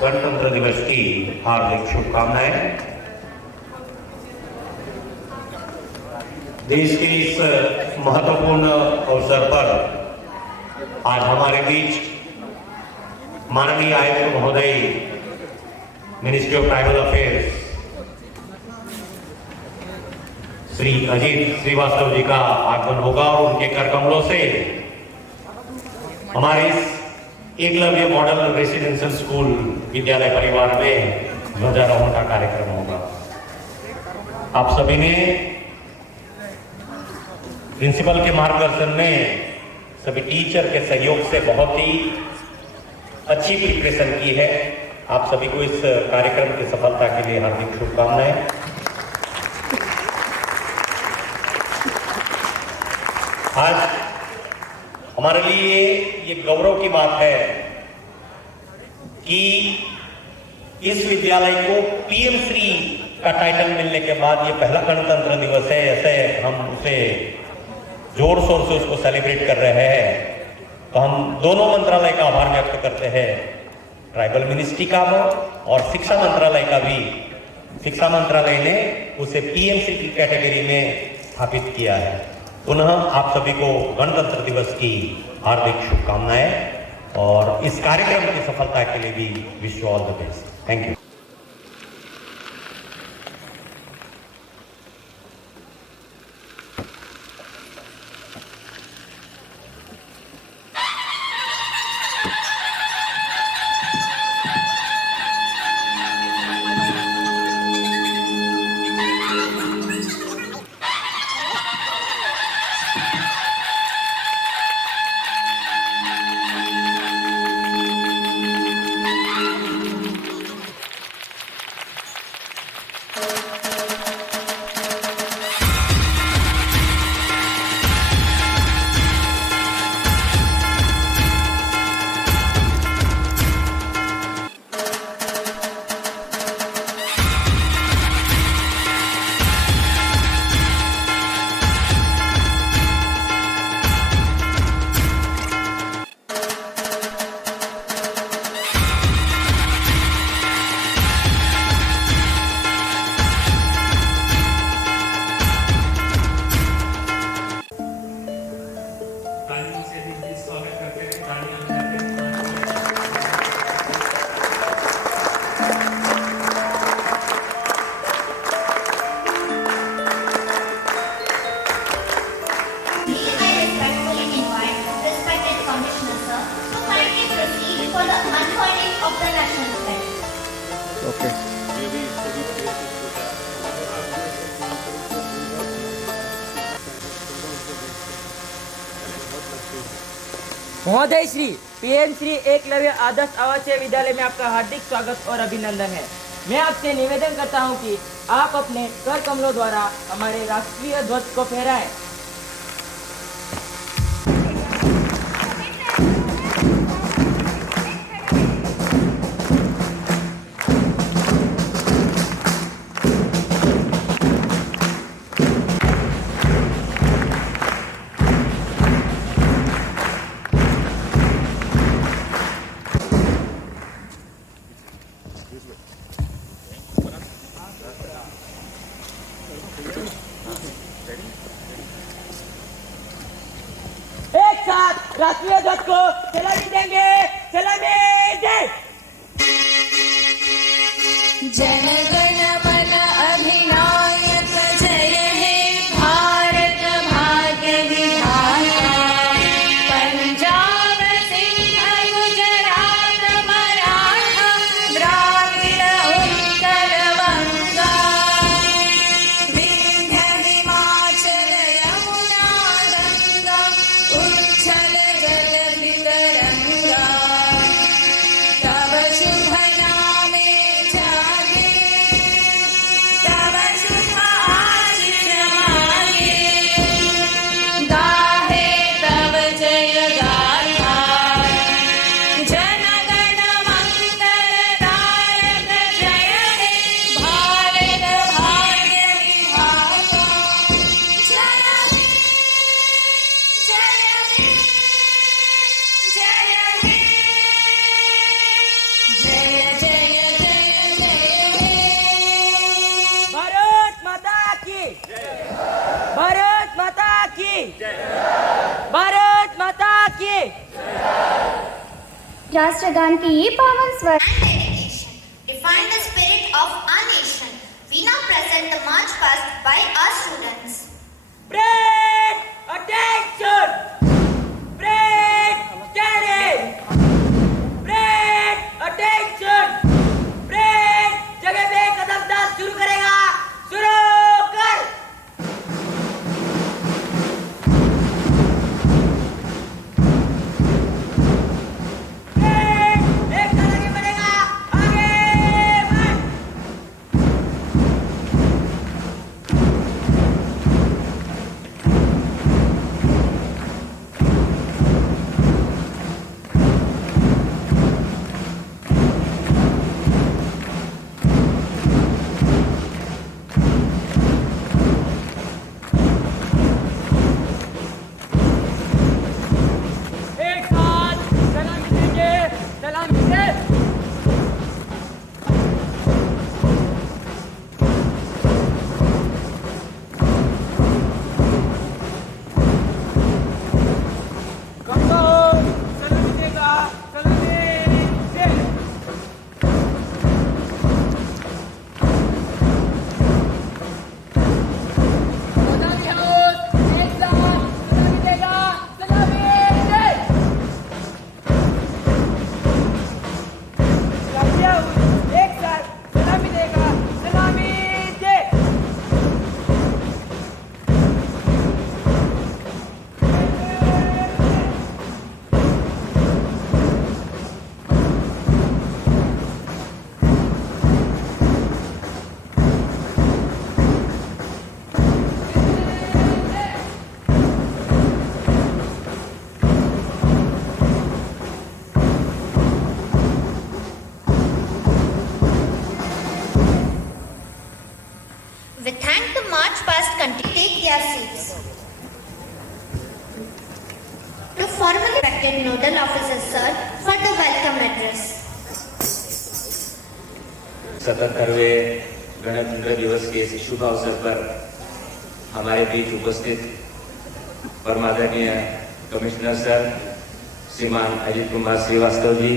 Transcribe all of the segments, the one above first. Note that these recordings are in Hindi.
गणतंत्र दिवस की हार्दिक शुभकामनाएं। देश के इस महत्वपूर्ण अवसर पर आज हमारे बीच माननीय आयुक्त महोदय, ministry of tribal affairs, Shri Ajit Srivastava ji का आगमन होगा और उनके कर कमलों से हमारे इस एकलव्य मॉडल रेसिडेंशियल स्कूल विद्यालय परिवार में ध्वजारोहण का कार्यक्रम होगा। आप सभी ने प्रिंसिपल के मार्गदर्शन में, सभी टीचर के सहयोग से बहुत ही अच्छी प्रिपरेशन की है। आप सभी को इस कार्यक्रम की सफलता के लिए हार्दिक शुभकामनाएं। आज हमारे लिए ये गौरव की बात है कि इस विद्यालय को पीएम श्री का टाइटल मिलने के बाद ये पहला गणतंत्र दिवस है। ऐसे हम उसे जोर शोर से उसको सेलिब्रेट कर रहे हैं। तो हम दोनों मंत्रालय का आभार व्यक्त करते हैं, ट्राइबल मिनिस्ट्री का और शिक्षा मंत्रालय का भी। शिक्षा मंत्रालय ने उसे पीएम श्री की कैटेगरी में स्थापित किया है। पुनः आप सभी को गणतंत्र दिवस की हार्दिक शुभकामनाएं और इस कार्यक्रम की सफलता के लिए भी wish you all the best. Thank you. महोदय श्री, पीएम श्री एकलव्य आदर्श आवासीय विद्यालय में आपका हार्दिक स्वागत और अभिनंदन है। मैं आपसे निवेदन करता हूं कि आप अपने कर कमलों द्वारा हमारे राष्ट्रीय ध्वज को फहराएं। एक साथ राष्ट्रीय ध्वज को सलामी देंगे। सलामी दे। जन गण मन अधिनायक जय हे भारत भाग्य विधाता। पंजाब सिंध गुजरात मराठा द्राविड़ उत्कल बंगा। विंध्य हिमाचल यमुना गंगा उच्छल जलधि तरंगा। तब शुभ नामे जागे भारत माता की। राष्ट्रगान के ये पावन स्वर and dedication define the spirit of our nation. We now present the march past by our students. Break attention. Break standing. Break attention. Break जगह पे कदम डाल शुरू करेगा। शुरू कर। ब्रेक एक कदम आगे बढ़ेगा। आगे बढ़। एक साथ सलामी दीजिए। सलामी से कमजोर सलामी देगा। सलामी से सलामी हाउस एक साथ सलामी देगा। सलामी से सलामी हाउस एक साथ सलामी देगा। सलामी से We thank the march past country. Take their seats. To formally elected nodal officer sir for the welcome address. 77वें गणतंत्र दिवस के इस शुभ अवसर पर हमारे बीच उपस्थित परमादरणीय कमिश्नर सर श्रीमान अजित कुमार श्रीवास्तव जी,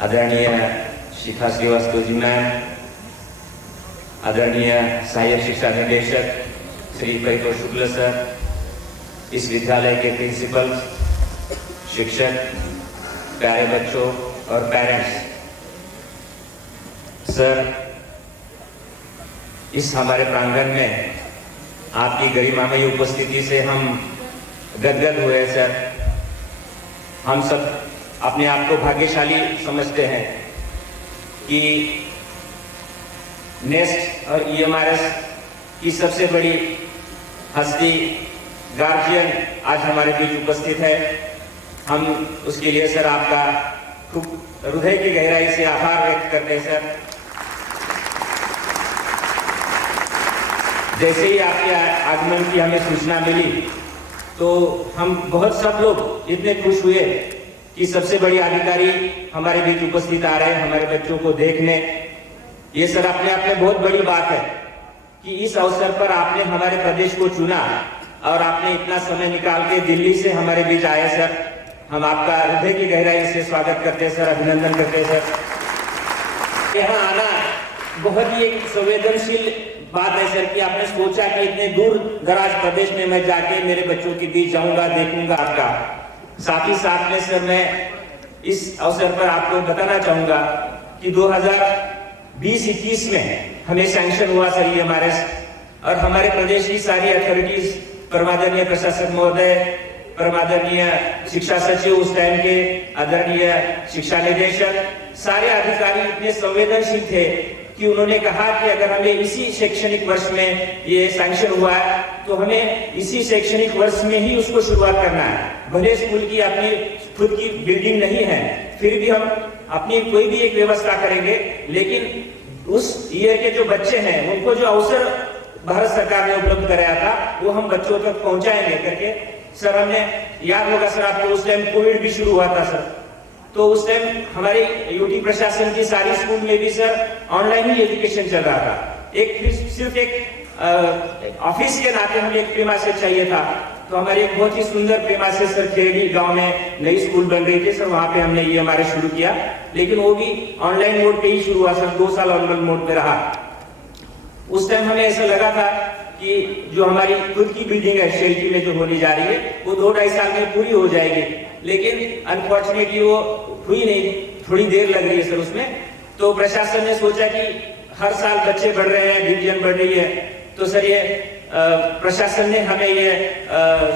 आदरणीय शिखा श्रीवास्तव जी मैम, आदरणीय सहायक शिक्षा निदेशक श्री परितोष शुक्ल सर, इस विद्यालय के प्रिंसिपल, शिक्षक, प्यारे बच्चों और पेरेंट्स, सर इस हमारे प्रांगण में आपकी गरिमामयी उपस्थिति से हम गदगद हुए सर। हम सब अपने आप को भाग्यशाली समझते हैं कि नेस्ट और ईएमआरएस की सबसे बड़ी हस्ती गार्जियन आज हमारे बीच उपस्थित है। हम उसके लिए सर आपका खूब हृदय की गहराई से आभार व्यक्त करते हैं सर। जैसे ही आपके आगमन की हमें सूचना मिली तो हम बहुत सब लोग इतने खुश हुए कि सबसे बड़ी अधिकारी हमारे बीच उपस्थित आ रहे हैं हमारे बच्चों को देखने। ये सर अपने आप में बहुत बड़ी बात है कि इस अवसर पर आपने हमारे प्रदेश को चुना और आपने इतना समय निकाल के दिल्ली से हमारे बीच आए सर। हम आपका हृदय की गहराई से स्वागत करते हैं सर, अभिनंदन करते हैं सर। यहाँ आना बहुत ही एक संवेदनशील बात है सर कि आपने सोचा कि इतने दूर दराज प्रदेश में मैं जाके मेरे बच्चों के बीच जाऊंगा, देखूंगा आपका। साथ ही साथ में सर मैं इस अवसर पर आपको बताना चाहूंगा कि 2020-21 में हमें सैंक्शन हुआ सर ईएमआरएस, और हमारे प्रदेश की सारी अथॉरिटीज, परमादरणीय प्रशासक महोदय, परमादरणीय शिक्षा सचिव उस टाइम के, आदरणीय शिक्षा निदेशक, सारे अधिकारी इतने संवेदनशील थे कि उन्होंने कहा कि अगर हमें इसी शैक्षणिक वर्ष में ये सैंक्शन हुआ है तो हमें इसी शैक्षणिक वर्ष में ही उसको शुरुआत करना है। भले स्कूल की अपनी खुद की बिल्डिंग नहीं है, फिर भी हम अपनी कोई भी एक व्यवस्था करेंगे, लेकिन उस ईयर के जो बच्चे हैं उनको जो अवसर भारत सरकार ने उपलब्ध कराया था वो हम बच्चों तक पहुंचाएंगे करके सर हमने, याद होगा सर आपको उस टाइम कोविड भी शुरू हुआ था सर, तो उस टाइम हमारे यूटी प्रशासन की सारी स्कूल में भी सर ऑनलाइन ही एजुकेशन चल रहा था। एक सिर्फ एक ऑफिस के नाते हमें एक प्रीमाइसेस चाहिए था, तो हमारी एक बहुत ही सुंदर प्रीमाइसेस सर खेड़ी गांव में नई स्कूल बन रही थी सर, वहां पे हमने ये हमारे शुरू किया, लेकिन वो भी ऑनलाइन मोड पे ही शुरू हुआ सर, 2 साल ऑनलाइन मोड पे रहा। उस टाइम हमें ऐसा लगा था कि जो हमारी खुद की बिल्डिंग है शेल्टी में जो होने जा रही है वो 2-2.5 साल में पूरी हो जाएगी, लेकिन अनफॉर्चुनेटली वो हुई नहीं, थोड़ी देर लग रही है सर उसमें। तो प्रशासन ने सोचा कि हर साल बच्चे बढ़ रहे हैं, डिवीजन बढ़ रही है, तो सर ये प्रशासन ने हमें ये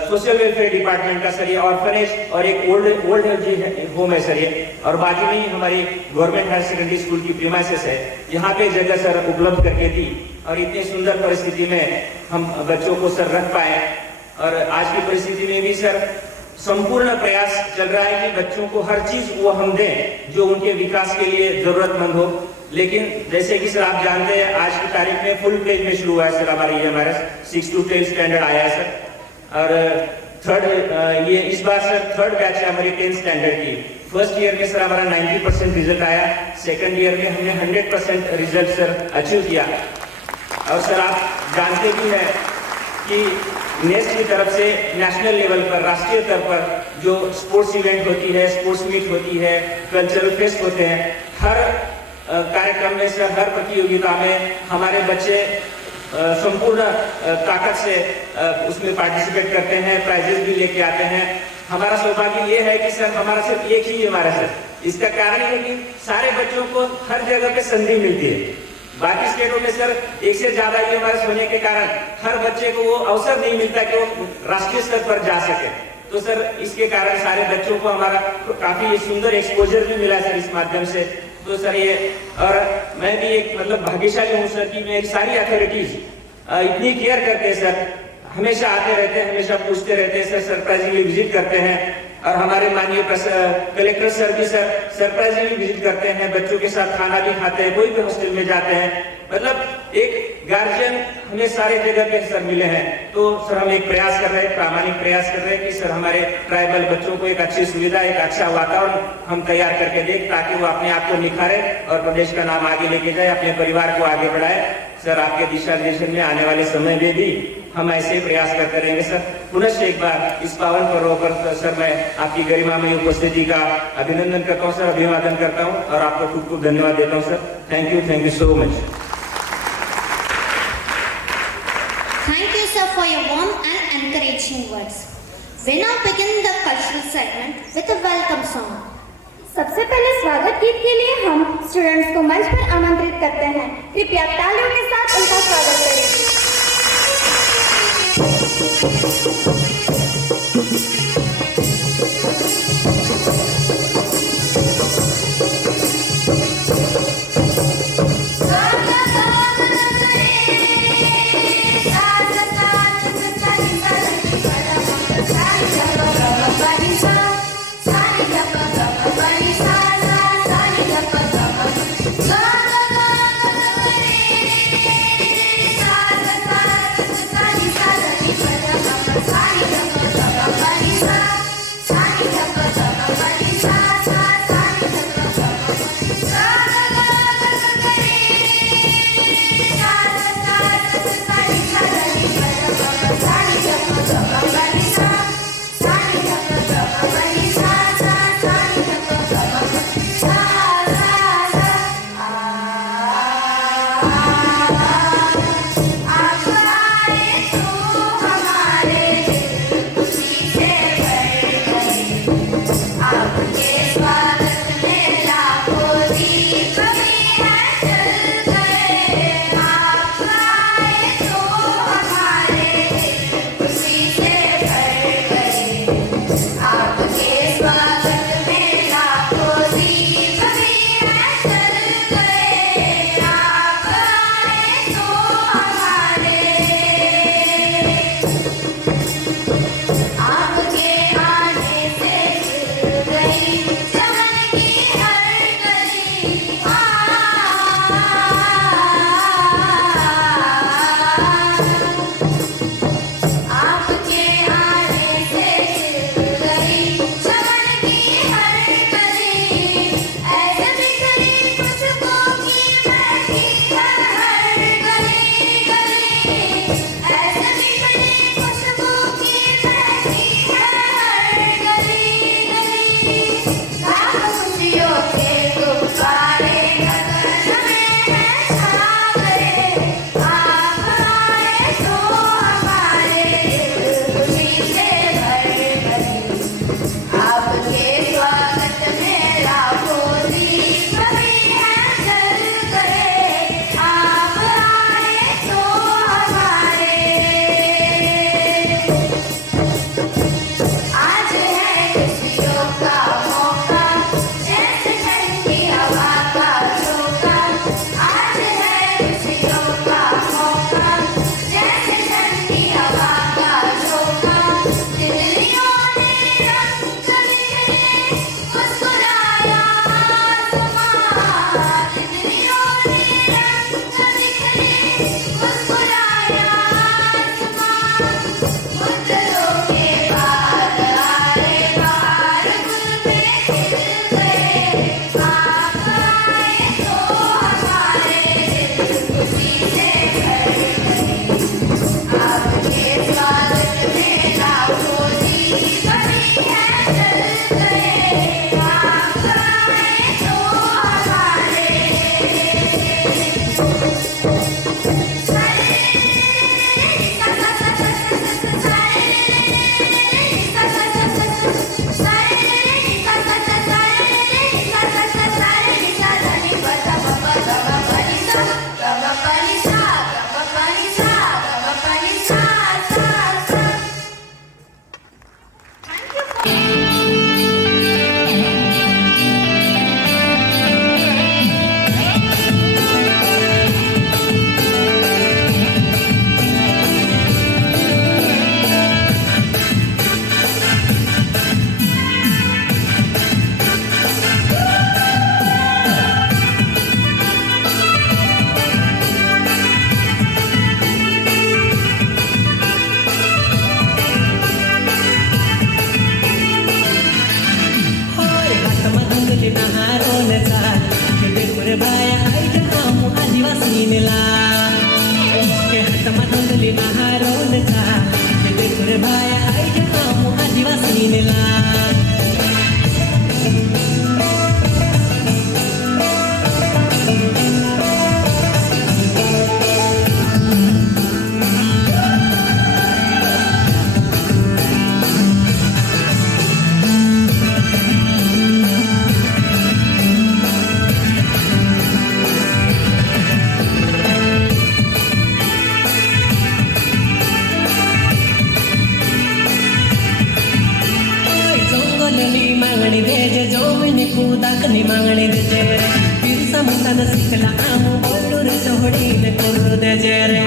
सोशल वेलफेयर डिपार्टमेंट का सर ये ऑर्फनेज और एक ओल्ड एज होम है सर ये, और बाजू में ही हमारी गवर्नमेंट हायर सेकेंडरी स्कूल की प्रीमाइसेस है, यहाँ पे जगह सर उपलब्ध करके दी, और इतनी सुंदर परिस्थिति में हम बच्चों को सर रख पाए। और आज की परिस्थिति में भी सर संपूर्ण प्रयास चल रहा है कि बच्चों को हर चीज वो हम दें जो उनके विकास के लिए जरूरतमंद हो। लेकिन जैसे कि सर आप जानते हैं आज की तारीख में फुल पेज में शुरू हुआ है सर हमारी ये हमारा 6 to 10 स्टैंडर्ड आया है सर, और ये इस बार सर 3rd बैच है हमारी 10th स्टैंडर्ड की। फर्स्ट ईयर में सर हमारा 90% रिजल्ट आया, सेकंड ईयर में हमने 100% रिजल्ट सर अचीव किया। और सर आप जानते भी हैं कि नेस्ट की तरफ से नेशनल लेवल पर, राष्ट्रीय स्तर पर जो स्पोर्ट्स इवेंट होती है, स्पोर्ट्स मीट होती है, कल्चरल फेस्ट होते हैं, हर कार्यक्रम में सर हर प्रतियोगिता में हमारे बच्चे संपूर्ण ताकत से उसमें पार्टिसिपेट करते हैं, प्राइजेस भी लेके आते हैं। हमारा सौभाग्य ये है कि सर हमारा सिर्फ एक ही हमारा सर, इसका कारण है कि सारे बच्चों को हर जगह पे संधि मिलती है। बाकी स्टेटों में सर एक से ज्यादा यूनिवर्स होने के कारण हर बच्चे को वो अवसर नहीं मिलता कि वो राष्ट्रीय स्तर पर जा सके, तो सर इसके कारण सारे बच्चों को हमारा काफी सुंदर एक्सपोजर भी मिला सर इस माध्यम से। तो सर ये, और मैं भी एक मतलब भाग्यशाली हूँ सर कि मेरी सारी अथॉरिटीज इतनी केयर करते हैं सर, हमेशा आते रहते हैं, हमेशा पूछते रहते हैं सर, सरप्राइजिंगली विजिट करते हैं, और हमारे माननीय कलेक्टर सर भी सर सरप्राइजिंगली विजिट करते हैं, बच्चों के साथ खाना भी खाते हैं, कोई भी हॉस्टल में जाते हैं, मतलब एक गार्जियन हमें सारे जगह पे सर मिले हैं। तो सर हम एक प्रयास कर रहे हैं, प्रामाणिक प्रयास कर रहे हैं कि सर हमारे ट्राइबल बच्चों को एक अच्छी सुविधा, एक अच्छा वातावरण हम तैयार करके दें, ताकि वो अपने आप को निखारे और प्रदेश का नाम आगे लेके जाए, अपने परिवार को आगे बढ़ाए। सर आपके दिशा निर्देशन में आने वाले समय में भी हम ऐसे ही प्रयास करते रहेंगे सर। पुनः एक बार इस पावन पर्व पर सर मैं आपकी गरिमामयी उपस्थिति का अभिनंदन करता हूँ सर, अभिवादन करता हूँ, और आपको खूब खूब धन्यवाद देता हूँ sir. Thank you so much. Thank you, sir, for your warm and encouraging words. We now begin the cultural segment with a welcome song. सबसे पहले स्वागत गीत के लिए हम स्टूडेंट्स को मंच पर आमंत्रित करते हैं। कृपया तालियों के साथ उनका स्वागत करें। Sorry. रे बाया आई जनामु आदिवासी नेला के हातमा नंदली महारोनचा के रे बाया आई जनामु आदिवासी नेला मांगणी दे जे जो मैंने कूदाकनी मांगणी दे जे बिरसा मुंडा न सिकला आमू बोलू रे सोहड़ी ने कोरू दे जे रे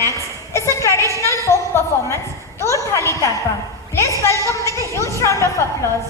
Next is a traditional folk performance, Tor Thali Tarpa. Please welcome with a huge round of applause.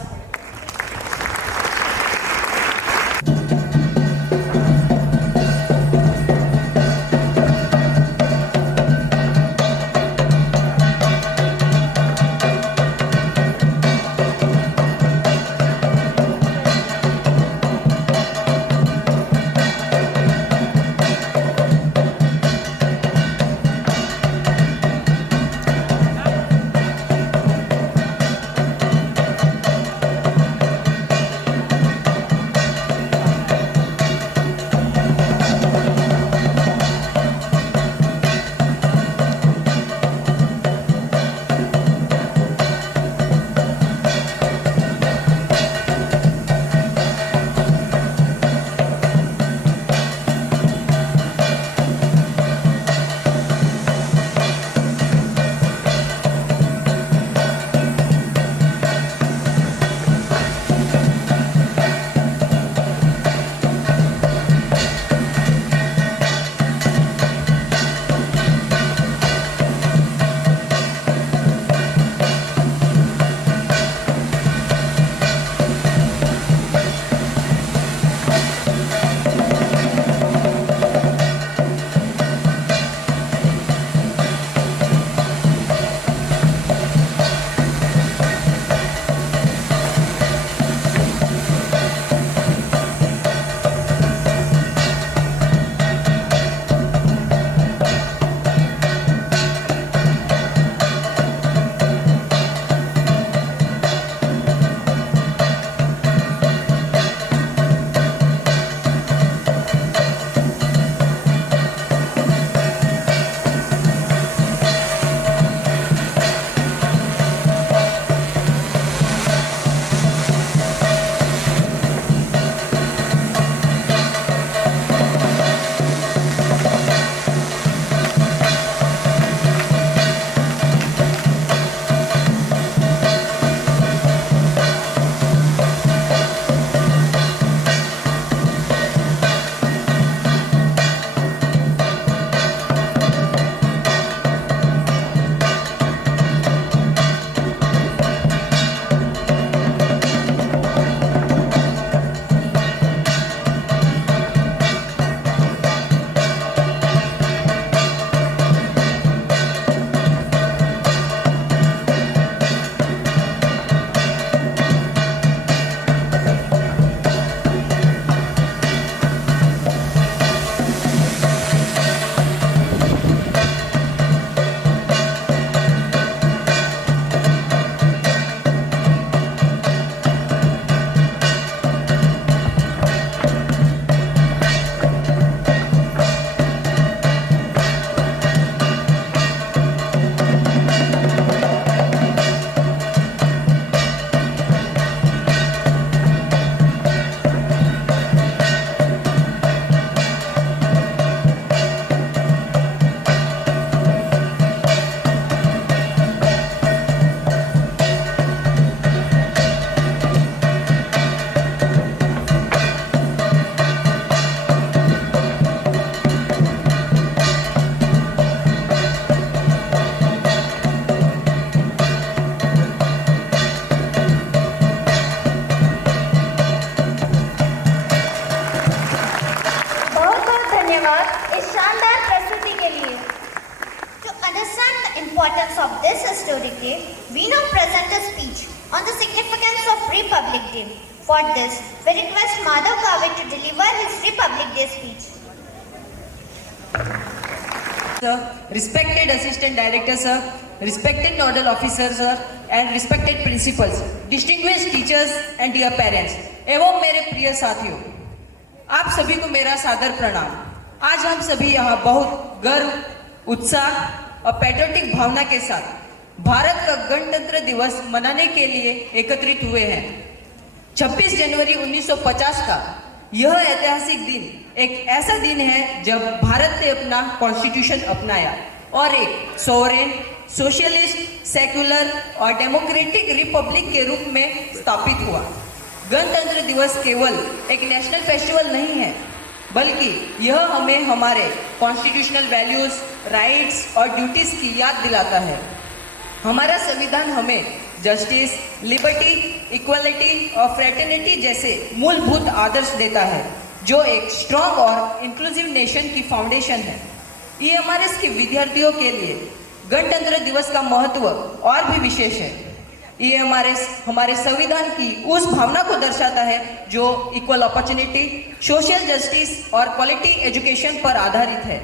importance of this historic day, we now present a speech on the significance of Republic Day. For this, we request Madhav Kavit to deliver his Republic Day speech. Sir, respected Assistant Director Sir, respected Nodal Officers Sir, and respected Principals, distinguished teachers and dear parents, एवं मेरे प्रिय साथियों, आप सभी को मेरा सादर प्रणाम। आज हम सभी यहाँ बहुत गर्व, उत्साह और पैट्रियोटिक भावना के साथ भारत का गणतंत्र दिवस मनाने के लिए एकत्रित हुए हैं। 26 जनवरी 1950 का यह ऐतिहासिक दिन एक ऐसा दिन है जब भारत ने अपना कॉन्स्टिट्यूशन अपनाया और एक सोवरेन, सोशलिस्ट, सेक्युलर और डेमोक्रेटिक रिपब्लिक के रूप में स्थापित हुआ। गणतंत्र दिवस केवल एक नेशनल फेस्टिवल नहीं है, बल्कि यह हमें हमारे कॉन्स्टिट्यूशनल वैल्यूज, राइट्स और ड्यूटीज की याद दिलाता है। हमारा संविधान हमें जस्टिस, लिबर्टी, इक्वलिटी और फ्रेटर्निटी जैसे मूलभूत आदर्श देता है, जो एक स्ट्रॉन्ग और इंक्लूसिव नेशन की फाउंडेशन है। EMRS के विद्यार्थियों के लिए गणतंत्र दिवस का महत्व और भी विशेष है। EMRS हमारे संविधान की उस भावना को दर्शाता है जो इक्वल अपॉर्चुनिटी, सोशल जस्टिस और क्वालिटी एजुकेशन पर आधारित है।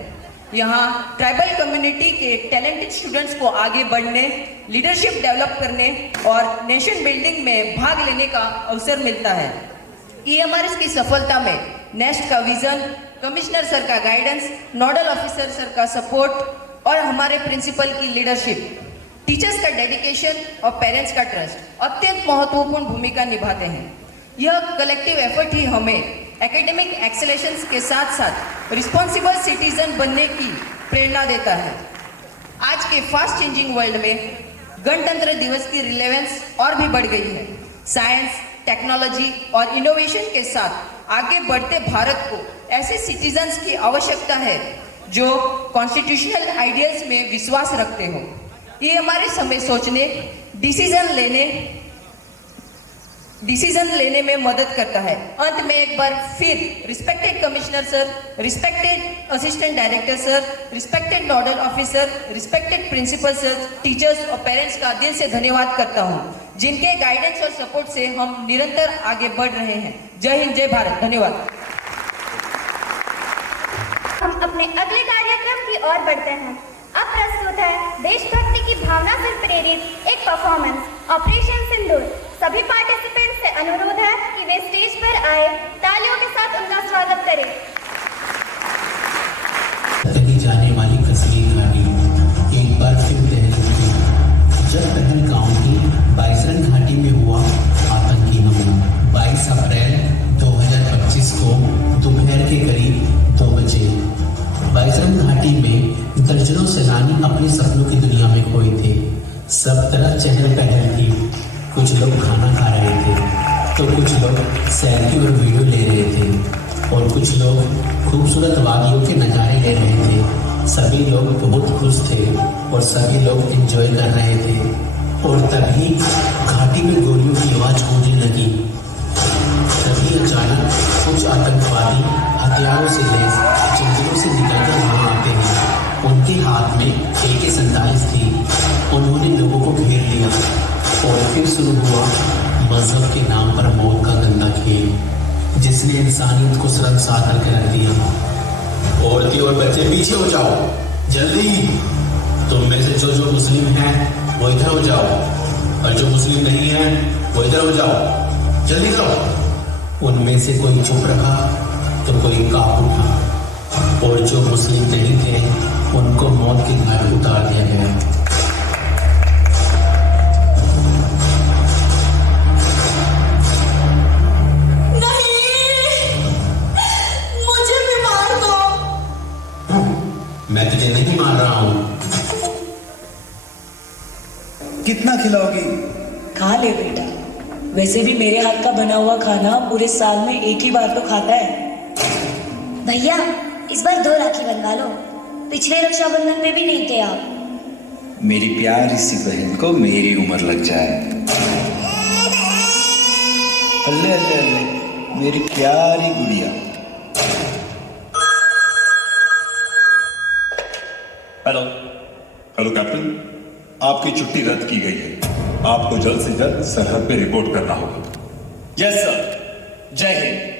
यहाँ ट्राइबल कम्युनिटी के टैलेंटेड स्टूडेंट्स को आगे बढ़ने, लीडरशिप डेवलप करने और नेशन बिल्डिंग में भाग लेने का अवसर मिलता है। EMRS की सफलता में नेस्ट का विजन, कमिश्नर सर का गाइडेंस, नोडल ऑफिसर सर का सपोर्ट और हमारे प्रिंसिपल की लीडरशिप, टीचर्स का डेडिकेशन और पेरेंट्स का ट्रस्ट अत्यंत महत्वपूर्ण भूमिका निभाते हैं। यह कलेक्टिव एफर्ट ही हमें एकेडमिक एक्सेलेंस के साथ साथ रिस्पॉन्सिबल सिटीजन बनने की प्रेरणा देता है। आज के फास्ट चेंजिंग वर्ल्ड में गणतंत्र दिवस की रिलेवेंस और भी बढ़ गई है। साइंस, टेक्नोलॉजी और इनोवेशन के साथ आगे बढ़ते भारत को ऐसे सिटीजन्स की आवश्यकता है जो कॉन्स्टिट्यूशनल आइडियल्स में विश्वास रखते हो। ये हमारे समय सोचने, डिसीजन लेने में मदद करता है। अंत में एक बार फिर respected commissioner sir, respected assistant director sir, respected nodal officer, respected principal sir, teachers और पेरेंट्स का दिल से धन्यवाद करता हूँ, जिनके गाइडेंस और सपोर्ट से हम निरंतर आगे बढ़ रहे हैं। जय हिंद, जय भारत। धन्यवाद। हम अपने अगले कार्यक्रम की ओर बढ़ते हैं। अब प्रस्तुत है देशभक्ति की भावना से प्रेरित एक परफॉर्मेंस, ऑपरेशन सिंदूर। सभी पार्टिसिपेंट्स से अनुरोध है कि वे स्टेज पर आए, तालियों के साथ उनका स्वागत करें। कही जाने वाली कसरी घाटी एक बार फिर लहर उठी जब पहलगाम की बाइसरन घाटी में हुआ आतंकी हमला। 22 अप्रैल 2025 को दोपहर के करीब 2 बजे बाइसरन घाटी में दर्जनों सैलानी अपने सपनों की दुनिया में खोए थे। सब तरफ चहल पहल थी। कुछ लोग खाना खा रहे थे तो कुछ लोग सेल्फी और वीडियो ले रहे थे और कुछ लोग खूबसूरत वादियों के नज़ारे ले रहे थे। सभी लोग बहुत खुश थे और सभी लोग एंजॉय कर रहे थे। और तभी घाटी में गोलियों की आवाज़ गूंजने लगी। तभी अचानक कुछ आतंकवादी हथियारों से लैस जंगलों से निकलकर वहाँ आते हैं। उनके हाथ में AK-47 थी। उन्होंने लोगों को घेर लिया और फिर शुरू हुआ मजहब के नाम पर मौत का गंदा खेल, जिसने इंसानियत को शर्मसार करके रख दिया। औरतें और बच्चे पीछे हो जाओ, जल्दी। तुम में से जो मुस्लिम हैं वो इधर हो जाओ और जो मुस्लिम नहीं है वो इधर हो जाओ, जल्दी करो। उनमें से कोई चुप रहा तो कोई कांप उठा और जो मुस्लिम नहीं थे उनको मौत के घाट उतार दिया गया। मैं तुझे नहीं मार रहा हूँ। कितना खिलाओगी? खा ले बेटा, वैसे भी मेरे हाथ का बना हुआ खाना पूरे साल में एक ही बार तो खाता है। भैया इस बार 2 राखी बनवा लो, पिछले रक्षाबंधन में भी नहीं थे आप। मेरी प्यारी सी बहन को मेरी उम्र लग जाए। अल्ले अल्ले अल्ले, मेरी प्यारी गुड़िया। हेलो हेलो कैप्टन, आपकी छुट्टी रद्द की गई है। आपको जल्द से जल्द सरहद पे रिपोर्ट करना होगा। यस सर, जय हिंद।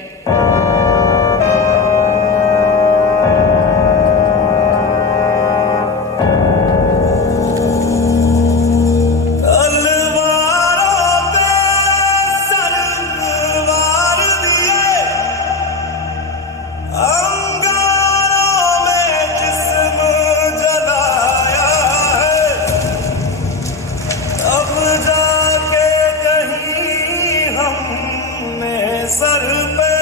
जाके कहीं हमने सर पे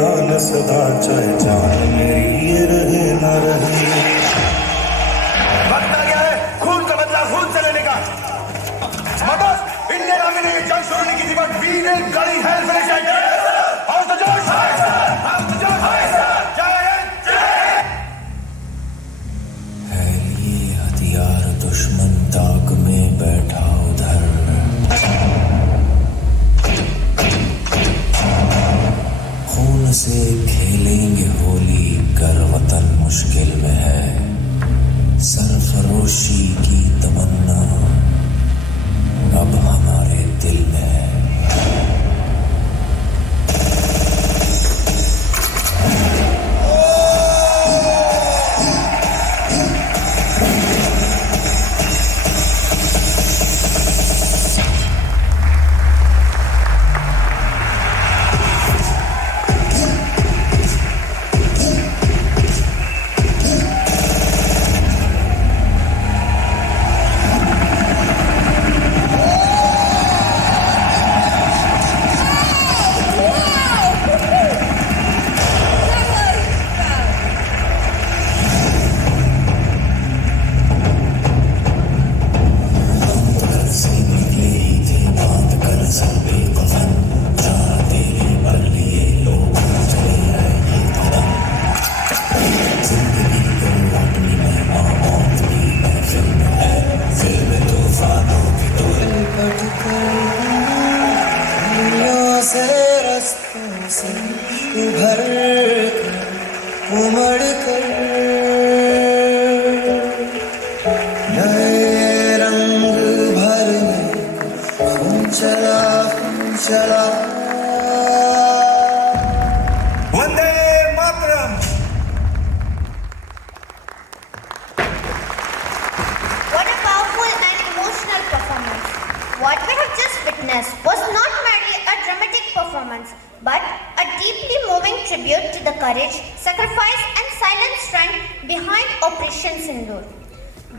ध्यान सदा, चाहे जान मेरी ये रहे ना रहे। वक्त आ गया है खून का बदला खून से लेने का। इंडियन आर्मी ने जंग शुरू नहीं की थी, बट वी ने कड़ी है फिनिश इट। हाउस द जोश, हाउस द जोश, जय हिंद, जय। है ये हथियार दुश्मन ताक में बैठा उधर, खून से खेलेंगे होली कर वतन मुश्किल में है, सरफरोशी की तमन्ना अब हमारे दिल में है।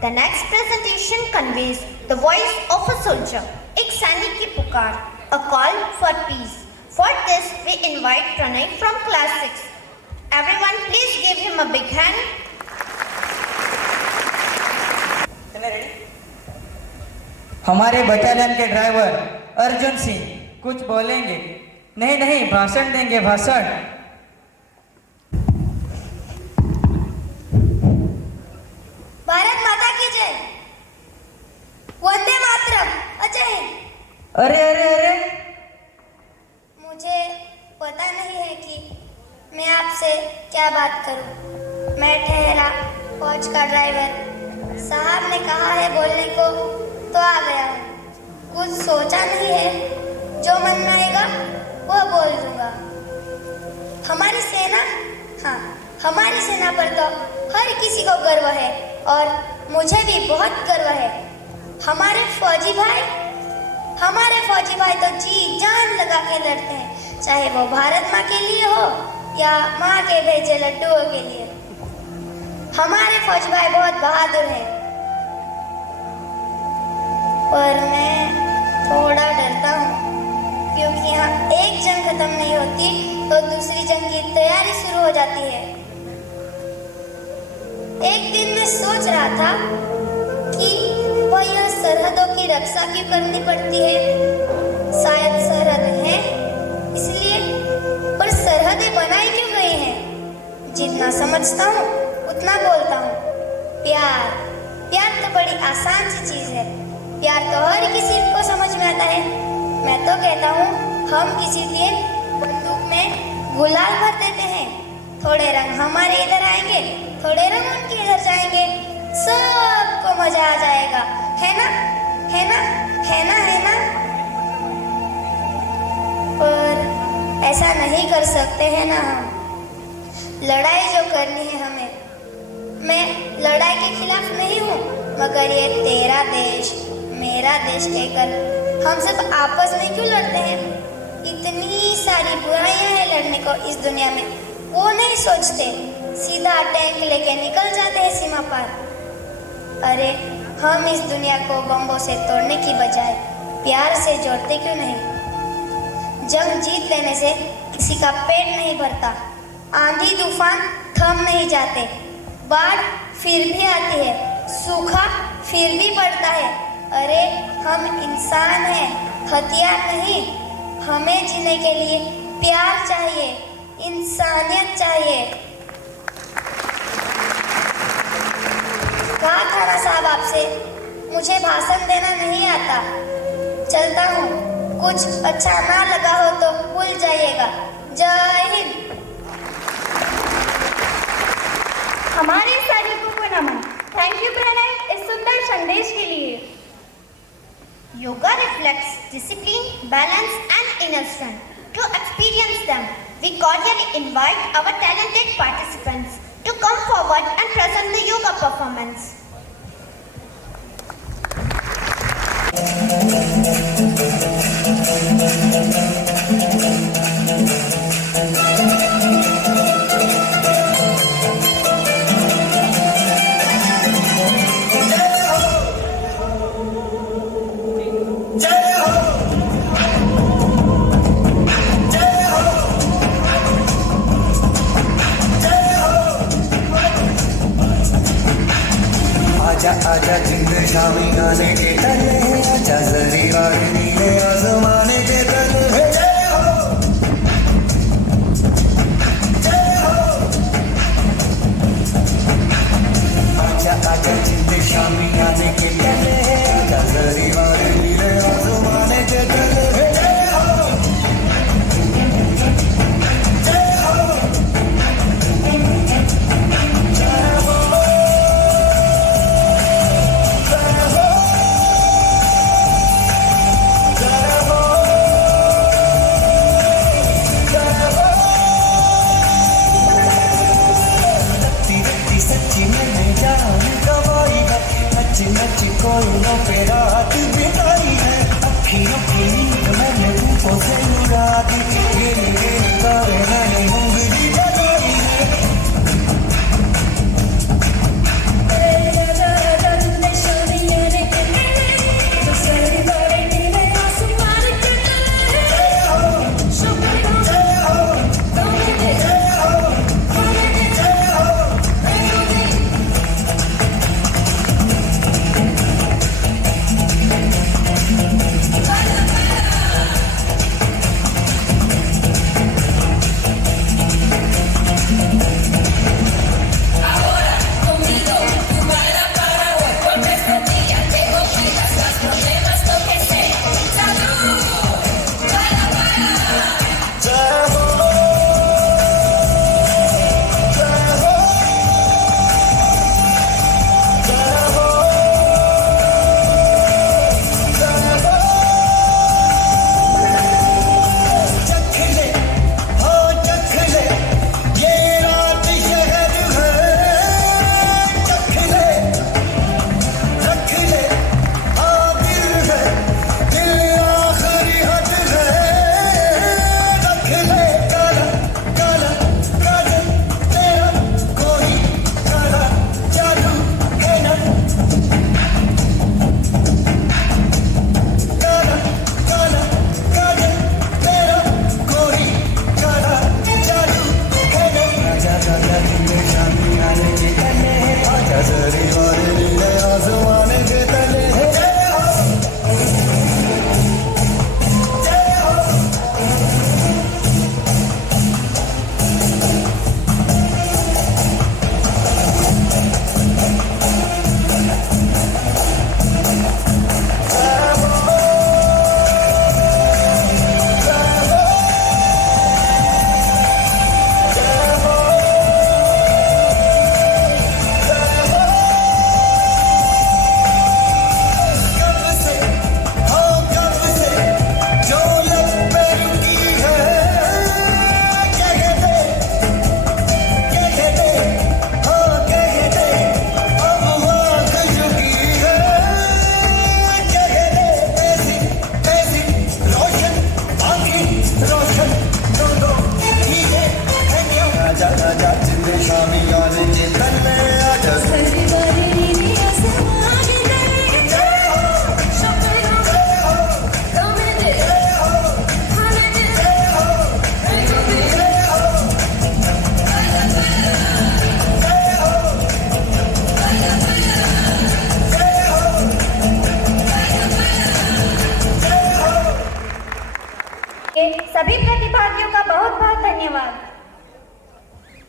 The next presentation conveys the voice of a soldier, एक सैनिक की पुकार, a call for peace. For this, we invite Pranay from class 6. Everyone, please give him a big hand. हमारे बटालियन के ड्राइवर अर्जुन सिंह कुछ बोलेंगे। नहीं, भाषण देंगे, भाषण। भारत माता की जय, वंदे मातरम, अजय हिंद। अरे मुझे पता नहीं है कि मैं आपसे क्या बात करूं। मैं ठहरा फौज का ड्राइवर, साहब ने कहा है बोलने को तो आ गया हूं। कुछ सोचा नहीं है, जो मन में आएगा वो बोल दूंगा। हमारी सेना, हाँ, हमारी सेना पर तो हर किसी को गर्व है और मुझे भी बहुत गर्व है। हमारे फौजी भाई तो जी जान लगा के लड़ते हैं, चाहे वो भारत माँ के लिए हो या माँ के भेजे लड्डुओं के लिए। हमारे फौजी भाई बहुत बहादुर हैं, पर मैं थोड़ा डरता हूँ, क्योंकि यहाँ एक जंग खत्म नहीं होती तो दूसरी जंग की तैयारी शुरू हो जाती है। एक दिन मैं सोच रहा था कि वह यह सरहदों की रक्षा क्यों करनी पड़ती है। शायद सरहद है इसलिए, पर सरहदें बनाई क्यों गई हैं? जितना समझता हूँ उतना बोलता हूँ। प्यार तो बड़ी आसान सी चीज है। प्यार तो हर किसी को समझ में आता है। मैं तो कहता हूँ हम किसी दिन बंदूक में गुलाल भर देते हैं, थोड़े रंग हमारे इधर आएंगे, थोड़े रंग उनके इधर जाएंगे, सबको मजा आ जाएगा, है ना? पर ऐसा नहीं कर सकते हैं ना हम। लड़ाई जो करनी है हमें, मैं लड़ाई के खिलाफ नहीं हूँ, मगर ये तेरा देश मेरा देश कहकर हम सब आपस में क्यों लड़ते हैं? इतनी सारी बुराइयां हैं लड़ने को इस दुनिया में, वो नहीं सोचते, सीधा टैंक लेके निकल जाते हैं सीमा पार। अरे हम इस दुनिया को बम्बों से तोड़ने की बजाय प्यार से जोड़ते क्यों नहीं? जंग जीत लेने से किसी का पेट नहीं भरता, आंधी तूफान थम नहीं जाते, बाढ़ फिर भी आती है, सूखा फिर भी पड़ता है। अरे हम इंसान हैं, हथियार नहीं। हमें जीने के लिए प्यार चाहिए, इंसानियत चाहिए। कहा था ना साहब आपसे, मुझे भाषण देना नहीं आता। चलता हूँ, कुछ अच्छा ना लगा हो तो भूल जाइएगा। जय हिंद। हमारे सैनिकों को नमन। थैंक यू प्रणय इस सुंदर संदेश के लिए। Yoga reflects discipline, balance and inner strength. To experience them, we cordially invite our talented participants to come forward and present the yoga performance. आजा आजा जिंद शामी गाने के तले है, आजा जरी वाले नीले आसमाने के तले है। जय हो, जय हो। आजा आजा जिंद शामी गाने के तले है, आजा जरी वाले नीले आसमाने के तले है। जय हो, जय हो। जय हो,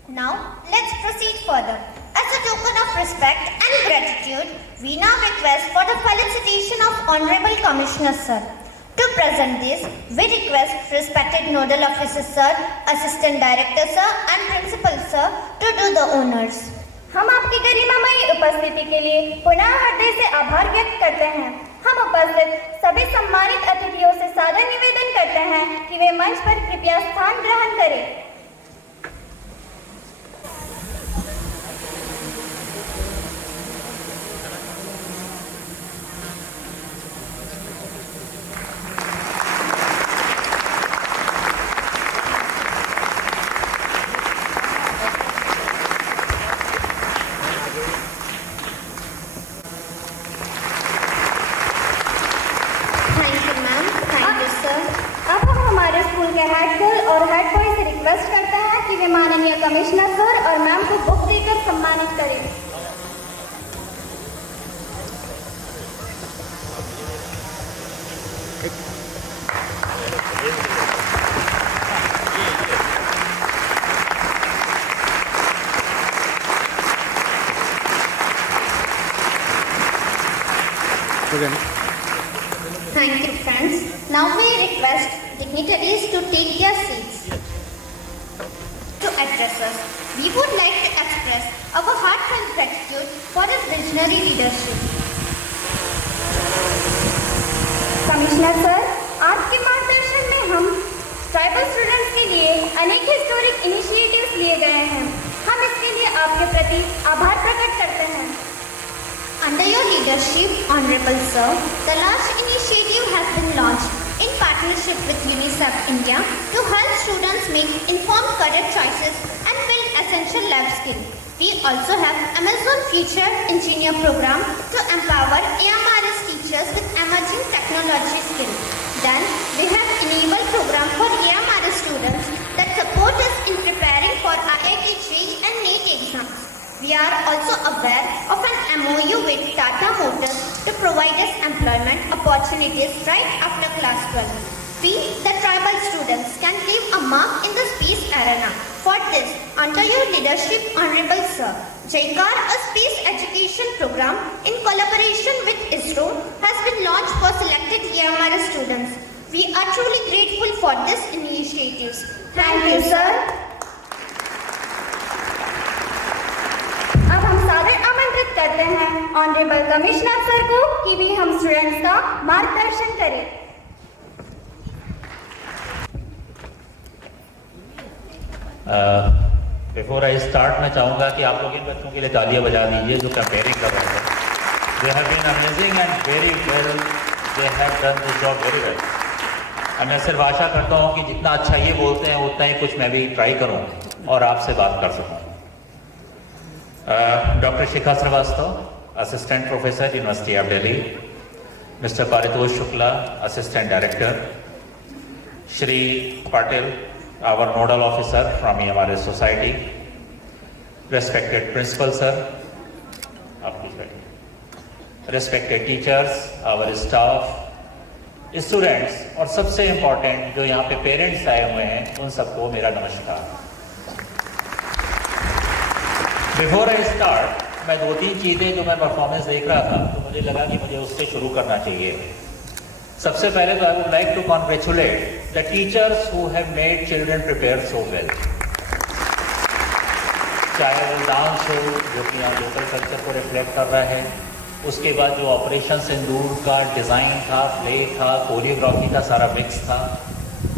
Now, let's proceed further. As a token of respect and gratitude, we now request for the felicitation of Honorable Commissioner Sir. To present this, we request respected Nodal Officer Sir, Assistant Director Sir and Principal Sir to do the honors. हम आपकी गरिमामयी उपस्थिति के लिए पुनः हृदय से आभार व्यक्त करते हैं। हम उपस्थित सभी सम्मानित अतिथियों से सादर निवेदन करते हैं कि वे मंच पर कृपया स्थान ग्रहण करें। माननीय कमिश्नर सर और मैम को बुक देकर सम्मानित करें। Thank you, friends. Now we request dignitaries to take their seats. To address us, we would like to express our heartfelt gratitude for his visionary leadership. Commissioner sir, आपके मार्गदर्शन में हम ट्राइबल स्टूडेंट्स के लिए अनेक हिस्टोरिक इनिशिएटिव्स लिए गए हैं। हम इसके लिए आपके प्रति आभार प्रकट करते हैं। Under your leadership, Honorable Sir, the large initiative has been launched in partnership with UNICEF India to help students make informed career choices and build essential life skills. We also have Amazon Future Engineer Program to empower AMRS teachers with emerging technology skills. Then we have Enable Program for AMRS students that support us in preparing for IIT JEE and NEET exams. We are also aware of an MOU with Tata Motors to provide us employment opportunities right after class 12. We, the tribal students, can leave a mark in the space arena. For this, under your leadership, Honorable Sir, JICAR, a space education program in collaboration with ISRO, has been launched for selected AMRS students. We are truly grateful for these initiatives. Thank you, sir. करते हैं ऑनरेबल कमिश्नर सर को कि भी हम स्टूडेंट्स का मार्गदर्शन करें। बिफोर आई स्टार्ट मैं चाहूँगा कि आप लोग इन बच्चों के लिए तालियां बजा दीजिए जो कंपेयरिंग कर रहे हैं। They have been amazing and very well, they have done this job very well. मैं सिर्फ आशा करता हूँ कि जितना अच्छा ये बोलते हैं उतना ही कुछ मैं भी ट्राई करूँ और आपसे बात कर सकूँ। Dr. Shikha Srivastava, Assistant Professor, University of Delhi. Mr. Paritosh Shukla, Assistant Director. Shri Patil, our Nodal Officer from EMRS Society. Respected Principal Sir. Respected teachers, our staff, students और सबसे important जो यहाँ पे पेरेंट्स आए हुए हैं उन सबको मेरा नमस्कार। बिफोर आई स्टार्ट मैं 2-3 चीज़ें जो मैं परफॉर्मेंस देख रहा था तो मुझे लगा कि मुझे उससे शुरू करना चाहिए। सबसे पहले तो I would like to congratulate the teachers who have made children prepare so well. चाहे वो डांस हो जो कि यहाँ लोकल कल्चर को रिफ्लेक्ट कर रहा है, उसके बाद जो ऑपरेशन सिंदूर का डिज़ाइन था, प्ले था, कोरियोग्राफी का सारा मिक्स था,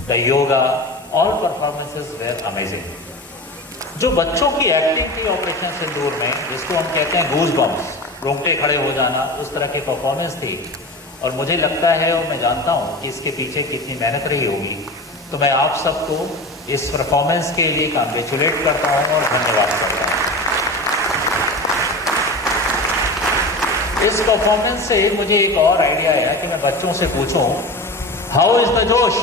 the yoga, all performances were amazing. जो बच्चों की एक्टिंग थी ऑपरेशन सिंदूर में, जिसको हम कहते हैं गूज बम्स, रोंगटे खड़े हो जाना, उस तरह की परफॉर्मेंस थी। और मुझे लगता है और मैं जानता हूँ कि इसके पीछे कितनी मेहनत रही होगी। तो मैं आप सबको इस परफॉर्मेंस के लिए कांग्रेचुलेट करता हूँ और धन्यवाद करता हूँ। इस परफॉर्मेंस से मुझे एक और आइडिया आया कि मैं बच्चों से पूछूं, हाउ इज द जोश?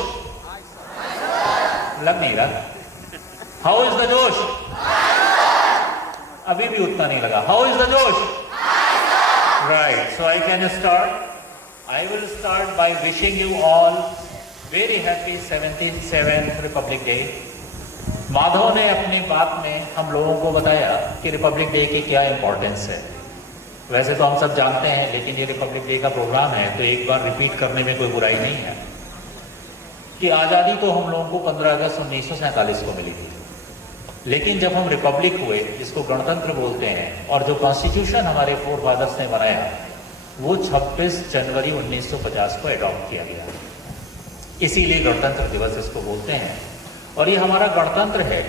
लग नहीं रहा। हाउ इज द जोश? अभी भी उतना नहीं लगा। हाउ इज द जोश? Right, so I can start. I will start by wishing you all very happy 77th Republic day. Madhav ने अपनी बात में हम लोगों को बताया कि रिपब्लिक डे की क्या इम्पोर्टेंस है। वैसे तो हम सब जानते हैं, लेकिन ये रिपब्लिक डे का प्रोग्राम है तो एक बार रिपीट करने में कोई बुराई नहीं है कि आज़ादी तो हम लोगों को 15 अगस्त 1947 को मिली थी, लेकिन जब हम रिपब्लिक हुए, जिसको गणतंत्र बोलते हैं, और जो कॉन्स्टिट्यूशन हमारे फोर फादर्स ने बनाया वो 26 जनवरी 1950 को अडॉप्ट किया गया, इसीलिए गणतंत्र दिवस इसको बोलते हैं। और ये हमारा गणतंत्र है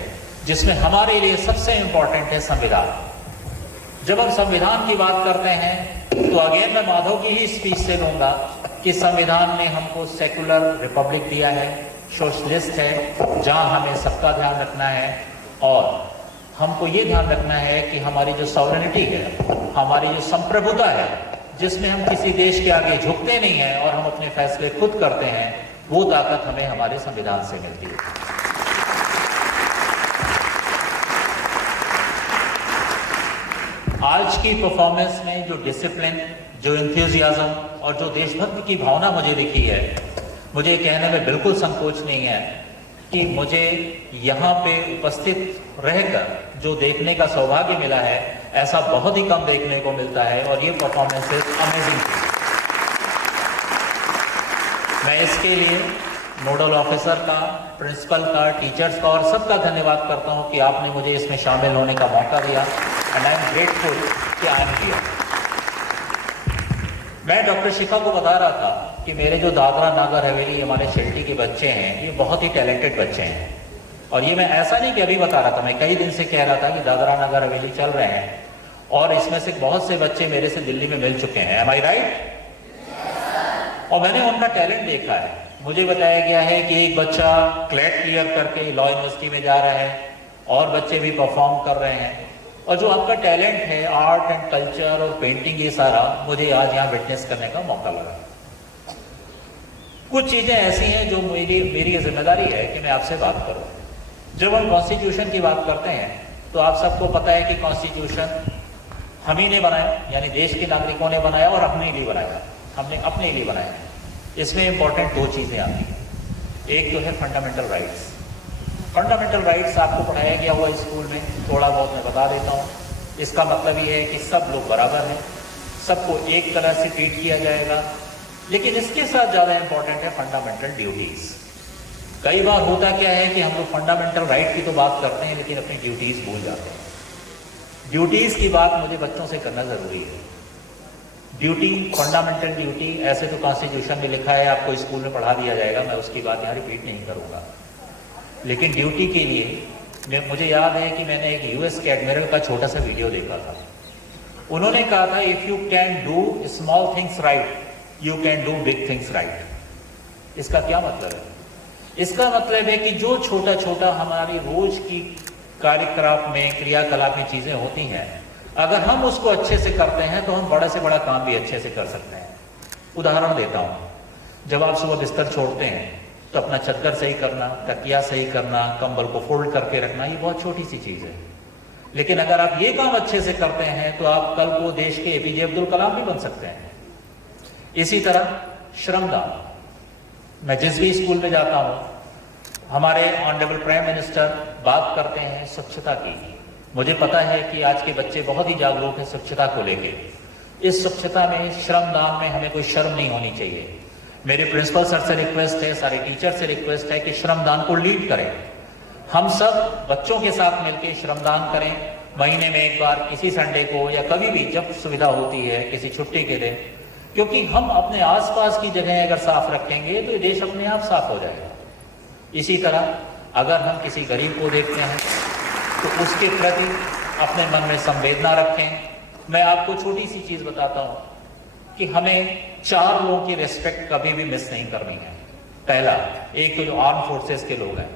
जिसमें हमारे लिए सबसे इंपॉर्टेंट है संविधान। जब हम संविधान की बात करते हैं तो अगेन मैं माधव की ही स्पीच से लूंगा कि संविधान ने हमको सेकुलर रिपब्लिक दिया है, सोशलिस्ट है, जहां हमें सबका ध्यान रखना है और हमको ये ध्यान रखना है कि हमारी जो सॉवरेनिटी है, हमारी जो संप्रभुता है, जिसमें हम किसी देश के आगे झुकते नहीं हैं और हम अपने फैसले खुद करते हैं, वो ताकत हमें हमारे संविधान से मिलती है। आज की परफॉर्मेंस में जो डिसिप्लिन, जो एंथुसियाज्म और जो देशभक्ति की भावना मुझे दिखी है, मुझे कहने में बिल्कुल संकोच नहीं है कि मुझे यहाँ पे उपस्थित रहकर जो देखने का सौभाग्य मिला है, ऐसा बहुत ही कम देखने को मिलता है और ये परफॉर्मेंसेस अमेजिंग थी। मैं इसके लिए नोडल ऑफिसर का, प्रिंसिपल का, टीचर्स का और सबका धन्यवाद करता हूँ कि आपने मुझे इसमें शामिल होने का मौका दिया एंड आई एम ग्रेटफुल कि आई एम हियर। मैं डॉक्टर शिखा को बता रहा था कि मेरे जो दादरा नागर हवेली हमारे शेल्टी के बच्चे हैं, ये बहुत ही टैलेंटेड बच्चे हैं। और ये मैं ऐसा नहीं कि अभी बता रहा था, मैं कई दिन से कह रहा था कि दादरा नागर हवेली चल रहे हैं और इसमें से बहुत से बच्चे मेरे से दिल्ली में मिल चुके हैं। एम आई राइट? और मैंने उनका टैलेंट देखा है। मुझे बताया गया है कि एक बच्चा क्लैट क्लियर करके लॉ यूनिवर्सिटी में जा रहा है और बच्चे भी परफॉर्म कर रहे हैं। और जो आपका टैलेंट है, आर्ट एंड कल्चर और पेंटिंग, ये सारा मुझे आज यहाँ विटनेस करने का मौका लगा। कुछ चीजें ऐसी हैं जो मेरी जिम्मेदारी है कि मैं आपसे बात करूं। जब हम कॉन्स्टिट्यूशन की बात करते हैं तो आप सबको पता है कि कॉन्स्टिट्यूशन हम ही ने बनाया, यानी देश के नागरिकों ने बनाया और अपने लिए बनाया, हमने अपने लिए बनाया। इसमें इंपॉर्टेंट दो चीजें आती हैं। एक तो है फंडामेंटल राइट्स। फंडामेंटल राइट्स आपको पढ़ाया गया हुआ स्कूल में, थोड़ा बहुत मैं बता देता हूँ। इसका मतलब ये है कि सब लोग बराबर हैं, सबको एक तरह से ट्रीट किया जाएगा, लेकिन इसके साथ ज़्यादा इंपॉर्टेंट है फंडामेंटल ड्यूटीज़। कई बार होता क्या है कि हम लोग फंडामेंटल राइट की तो बात करते हैं लेकिन अपनी ड्यूटीज़ भूल जाते हैं। ड्यूटीज़ की बात मुझे बच्चों से करना ज़रूरी है। ड्यूटी, फंडामेंटल ड्यूटी, ऐसे तो कॉन्स्टिट्यूशन में लिखा है, आपको स्कूल में पढ़ा दिया जाएगा, मैं उसकी बात यहाँ रिपीट नहीं करूँगा। लेकिन ड्यूटी के लिए मुझे याद है कि मैंने एक यूएस के एडमिरल का छोटा सा वीडियो देखा था। उन्होंने कहा था, if you can do small things right, you can do big things right. इसका क्या मतलब है? इसका मतलब है कि जो छोटा छोटा हमारी रोज की कार्यकलाप में, क्रियाकलाप में चीजें होती हैं, अगर हम उसको अच्छे से करते हैं तो हम बड़ा से बड़ा काम भी अच्छे से कर सकते हैं। उदाहरण देता हूँ, जब आप सुबह बिस्तर छोड़ते हैं तो अपना चद्दर सही करना, तकिया सही करना, कंबल को फोल्ड करके रखना, ये बहुत छोटी सी चीज है। लेकिन अगर आप ये काम अच्छे से करते हैं तो आप कल को देश के एपीजे अब्दुल कलाम भी बन सकते हैं। इसी तरह श्रमदान, मैं जिस भी स्कूल में जाता हूँ, हमारे ऑनरेबल प्राइम मिनिस्टर बात करते हैं स्वच्छता की। मुझे पता है कि आज के बच्चे बहुत ही जागरूक हैं स्वच्छता को लेके। इस स्वच्छता में, श्रमदान में हमें कोई शर्म नहीं होनी चाहिए। मेरे प्रिंसिपल सर से रिक्वेस्ट है, सारे टीचर से रिक्वेस्ट है कि श्रमदान को लीड करें। हम सब बच्चों के साथ मिलकर श्रमदान करें, महीने में एक बार, किसी संडे को या कभी भी जब सुविधा होती है, किसी छुट्टी के दिन, क्योंकि हम अपने आसपास की जगह अगर साफ रखेंगे तो देश अपने आप साफ हो जाएगा। इसी तरह अगर हम किसी गरीब को देखते हैं तो उसके प्रति अपने मन में संवेदना रखें। मैं आपको छोटी सी चीज बताता हूं कि हमें 4 लोगों की रिस्पेक्ट कभी भी मिस नहीं करनी है। पहला, एक तो जो आर्म फोर्सेस के लोग हैं,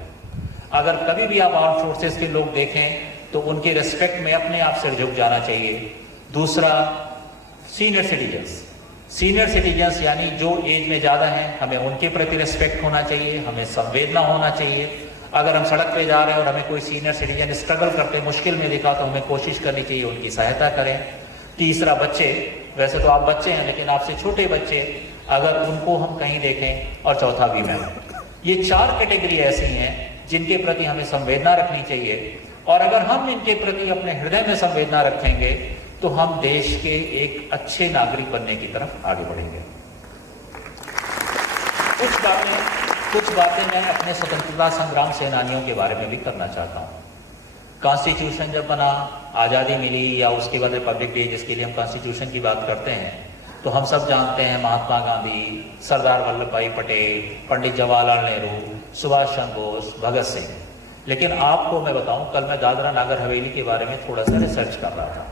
अगर कभी भी आप आर्म फोर्सेस के लोग देखें तो उनकी रिस्पेक्ट में अपने आप से झुक जाना चाहिए। दूसरा, सीनियर सिटीजन्स। सीनियर सिटीजन्स यानी जो एज में ज़्यादा हैं, हमें उनके प्रति रिस्पेक्ट होना चाहिए, हमें संवेदना होना चाहिए। अगर हम सड़क पे जा रहे हैं और हमें कोई सीनियर सिटीजन स्ट्रगल करते, मुश्किल में दिखा, तो हमें कोशिश करनी चाहिए उनकी सहायता करें। तीसरा, बच्चे। वैसे तो आप बच्चे हैं लेकिन आपसे छोटे बच्चे, अगर उनको हम कहीं देखें। और चौथा, वीमेन। ये 4 कैटेगरी ऐसी हैं जिनके प्रति हमें संवेदना रखनी चाहिए, और अगर हम इनके प्रति अपने हृदय में संवेदना रखेंगे तो हम देश के एक अच्छे नागरिक बनने की तरफ आगे बढ़ेंगे। कुछ बातें मैं अपने स्वतंत्रता संग्राम सेनानियों के बारे में भी करना चाहता हूँ। कॉन्स्टिट्यूशन जब बना, आज़ादी मिली, या उसके बाद रिपब्लिक डे जिसके लिए हम कॉन्स्टिट्यूशन की बात करते हैं, तो हम सब जानते हैं महात्मा गांधी, सरदार वल्लभ भाई पटेल, पंडित जवाहरलाल नेहरू, सुभाष चंद्र बोस, भगत सिंह। लेकिन आपको मैं बताऊं, कल मैं दादरा नागर हवेली के बारे में थोड़ा सा रिसर्च कर रहा था।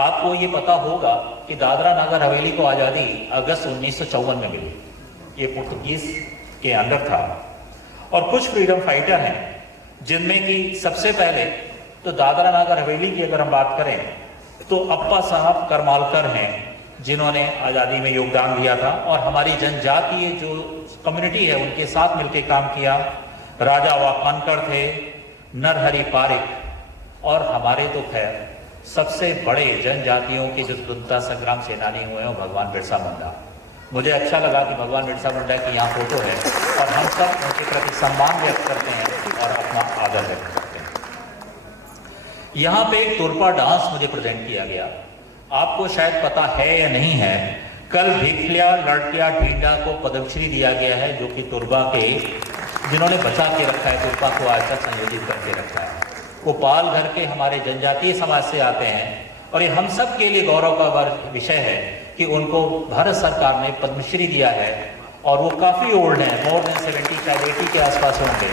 आपको ये पता होगा कि दादरा नागर हवेली को आज़ादी अगस्त 1954 में मिली। ये पुर्तगीज के अंडर था, और कुछ फ्रीडम फाइटर हैं जिनमें कि सबसे पहले तो दादरा नागर हवेली की अगर हम बात करें तो अप्पा साहब करमालकर हैं, जिन्होंने आज़ादी में योगदान दिया था और हमारी जनजातीय जो कम्युनिटी है उनके साथ मिलकर काम किया। राजा वाकानकर थे, नरहरि पारिक, और हमारे तो खैर सबसे बड़े जनजातियों के जो स्वतंत्रता संग्राम सेनानी हुए हैं भगवान बिरसा मुंडा। मुझे अच्छा लगा कि भगवान बिरसा मुंडा की यहाँ फोटो है और हम सब उनके प्रति सम्मान व्यक्त करते हैं और अपना आदर व्यक्त करते हैं। यहाँ पे एक तुरपा डांस मुझे प्रेजेंट किया गया। आपको शायद पता है या नहीं है, कल भिखलिया लड़किया ढींडा को पद्मश्री दिया गया है, जो कि तुरबा के जिन्होंने बचा के रखा है, तुरपा को आज तक संयोजित करके रखा है। वो पाल घर के हमारे जनजातीय समाज से आते हैं, और ये हम सब के लिए गौरव का विषय है कि उनको भारत सरकार ने पद्मश्री दिया है, और वो काफ़ी ओल्ड हैं, मोर देन 70 शायद 80 के आसपास होंगे।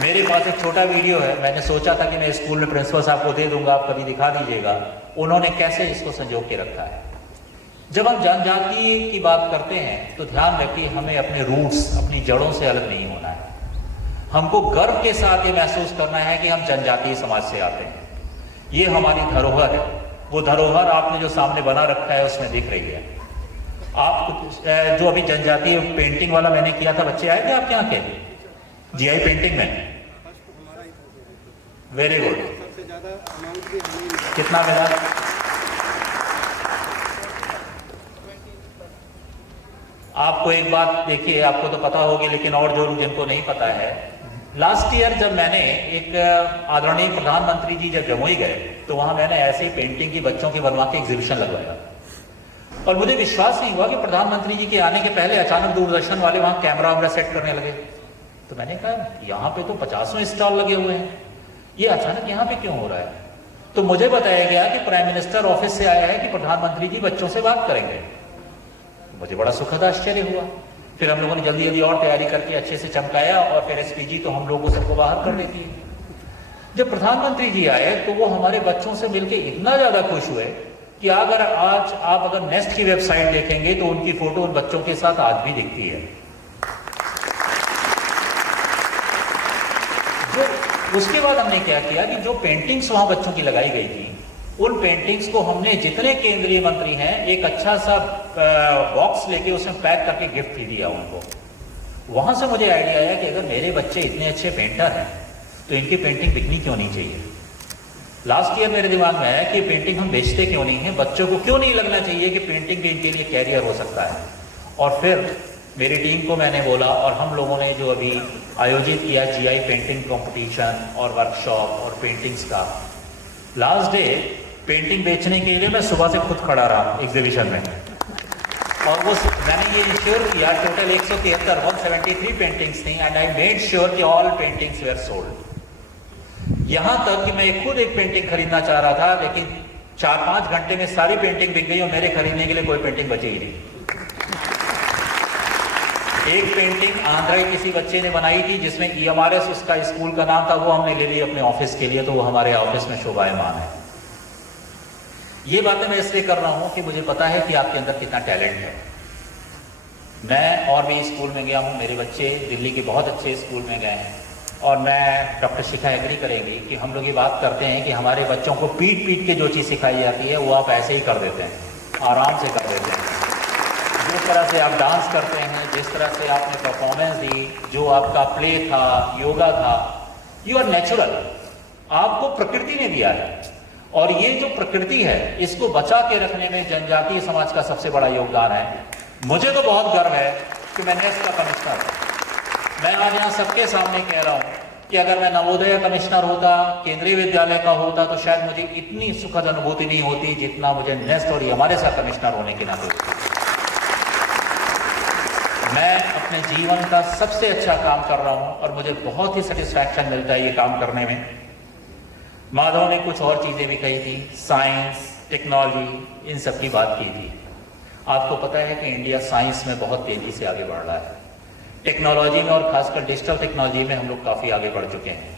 मेरे पास एक छोटा वीडियो है, मैंने सोचा था कि मैं स्कूल में प्रिंसिपल साहब को दे दूंगा, आप कभी दिखा दीजिएगा उन्होंने कैसे इसको संजो के रखा है। जब हम जनजाति की बात करते हैं तो ध्यान रखिए, हमें अपने रूट्स, अपनी जड़ों से अलग नहीं होना है। हमको गर्व के साथ ये महसूस करना है कि हम जनजातीय समाज से आते हैं। ये हमारी धरोहर है। वो धरोहर आपने जो सामने बना रखा है उसमें दिख रही है। आप जो अभी जनजातीय पेंटिंग वाला मैंने किया था, बच्चे आए थे आपके यहाँ के जीआई पेंटिंग में? Very good. कितना मिला? आपको एक बात देखिए, आपको तो पता होगी लेकिन और जो जिनको नहीं पता है, लास्ट ईयर जब मैंने एक आदरणीय प्रधानमंत्री जी जब जमुई गए तो वहां मैंने ऐसे पेंटिंग की बच्चों की बनवा के एग्जीबिशन लगवाया, और मुझे विश्वास नहीं हुआ कि प्रधानमंत्री जी के आने के पहले अचानक दूरदर्शन वाले वहां कैमरा वैमरा सेट करने लगे। तो मैंने कहा यहाँ पे तो 50 स्टॉल लगे हुए हैं, ये अचानक यहाँ पे क्यों हो रहा है? तो मुझे बताया गया कि प्राइम मिनिस्टर ऑफिस से आया है कि प्रधानमंत्री जी बच्चों से बात करेंगे। मुझे बड़ा सुखद आश्चर्य हुआ। फिर हम लोगों ने जल्दी जल्दी और तैयारी करके अच्छे से चमकाया, और फिर एसपीजी तो हम लोगों सबको बाहर कर देती है। जब प्रधानमंत्री जी आए तो वो हमारे बच्चों से मिलके इतना ज्यादा खुश हुए कि अगर आज आप अगर नेस्ट की वेबसाइट देखेंगे तो उनकी फोटो उन बच्चों के साथ आज भी दिखती है। उसके बाद हमने क्या किया कि जो पेंटिंग्स वहां बच्चों की लगाई गई थी, उन पेंटिंग्स को हमने जितने केंद्रीय मंत्री हैं एक अच्छा सा बॉक्स लेके उसमें पैक करके गिफ्ट दिया उनको। वहां से मुझे आइडिया आया कि अगर मेरे बच्चे इतने अच्छे पेंटर हैं तो इनकी पेंटिंग बिकनी क्यों नहीं चाहिए। लास्ट ईयर मेरे दिमाग में आया कि पेंटिंग हम बेचते क्यों नहीं है, बच्चों को क्यों नहीं लगना चाहिए कि पेंटिंग भी इनके लिए कैरियर हो सकता है। और फिर मेरी टीम को मैंने बोला, और हम लोगों ने जो अभी आयोजित किया जीआई पेंटिंग कंपटीशन और वर्कशॉप और पेंटिंग्स का, लास्ट डे पेंटिंग बेचने के लिए मैं सुबह से खुद खड़ा रहा एग्जीबिशन में, और वो मैंने ये इंश्योर किया टोटल 173 पेंटिंग्स थी, एंड आई मेड श्योर कि ऑल पेंटिंग्स वेयर सोल्ड। यहां तक कि मैं खुद एक पेंटिंग खरीदना चाह रहा था, लेकिन 4-5 घंटे में सारी पेंटिंग बिक गई और मेरे खरीदने के लिए कोई पेंटिंग बची ही नहीं। एक पेंटिंग आंध्रा के किसी बच्चे ने बनाई थी जिसमें EMRS उसका स्कूल का नाम था, वो हमने ले ली अपने ऑफिस के लिए, तो वो हमारे ऑफिस में शोभायमान है। ये बातें मैं इसलिए कर रहा हूं कि मुझे पता है कि आपके अंदर कितना टैलेंट है। मैं और भी स्कूल में गया हूं, मेरे बच्चे दिल्ली के बहुत अच्छे स्कूल में गए हैं, और मैं डॉक्टर शिखा एग्री करेंगी कि हम लोग ये बात करते हैं कि हमारे बच्चों को पीट पीट के जो चीज़ सिखाई जाती है वो आप ऐसे ही कर देते हैं, आराम से कर देते हैं। जिस तरह से आप डांस करते हैं, जिस तरह से आपने परफॉर्मेंस दी, जो आपका प्ले था, योगा था, यू आर नेचुरल, आपको प्रकृति ने दिया है। और ये जो प्रकृति है इसको बचा के रखने में जनजातीय समाज का सबसे बड़ा योगदान है। मुझे तो बहुत गर्व है कि मैं नेस्ट का कमिश्नर हूं। मैं आज यहाँ सबके सामने कह रहा हूँ कि अगर मैं नवोदय कमिश्नर होता, केंद्रीय विद्यालय का होता, तो शायद मुझे इतनी सुखद अनुभूति नहीं होती जितना मुझे नेस्ट और हमारे साथ कमिश्नर होने के नाते होती। मैं अपने जीवन का सबसे अच्छा काम कर रहा हूं और मुझे बहुत ही सेटिस्फैक्शन मिलता है ये काम करने में। माधव ने कुछ और चीजें भी कही थी, साइंस, टेक्नोलॉजी, इन सब की बात की थी। आपको पता है कि इंडिया साइंस में बहुत तेजी से आगे बढ़ रहा है। टेक्नोलॉजी में और खासकर डिजिटल टेक्नोलॉजी में हम लोग काफी आगे बढ़ चुके हैं।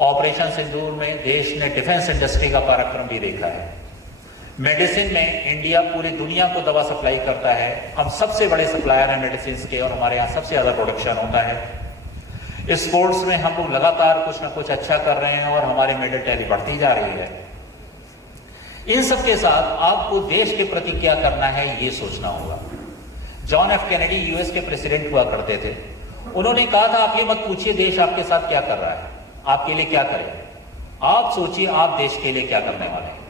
ऑपरेशन सिंदूर में देश ने डिफेंस इंडस्ट्री का पराक्रम भी देखा है। मेडिसिन में इंडिया पूरी दुनिया को दवा सप्लाई करता है। हम सबसे बड़े सप्लायर हैं मेडिसिन के और हमारे यहाँ सबसे ज्यादा प्रोडक्शन होता है। स्पोर्ट्स में हम लोग लगातार कुछ ना कुछ अच्छा कर रहे हैं और हमारी मेडल टैली बढ़ती जा रही है। इन सब के साथ आपको देश के प्रति क्या करना है ये सोचना होगा। जॉन एफ कैनेडी यूएस के प्रेसिडेंट हुआ करते थे। उन्होंने कहा था आप ये मत पूछिए देश आपके साथ क्या कर रहा है, आपके लिए क्या करे, आप सोचिए आप देश के लिए क्या करने वाले हैं।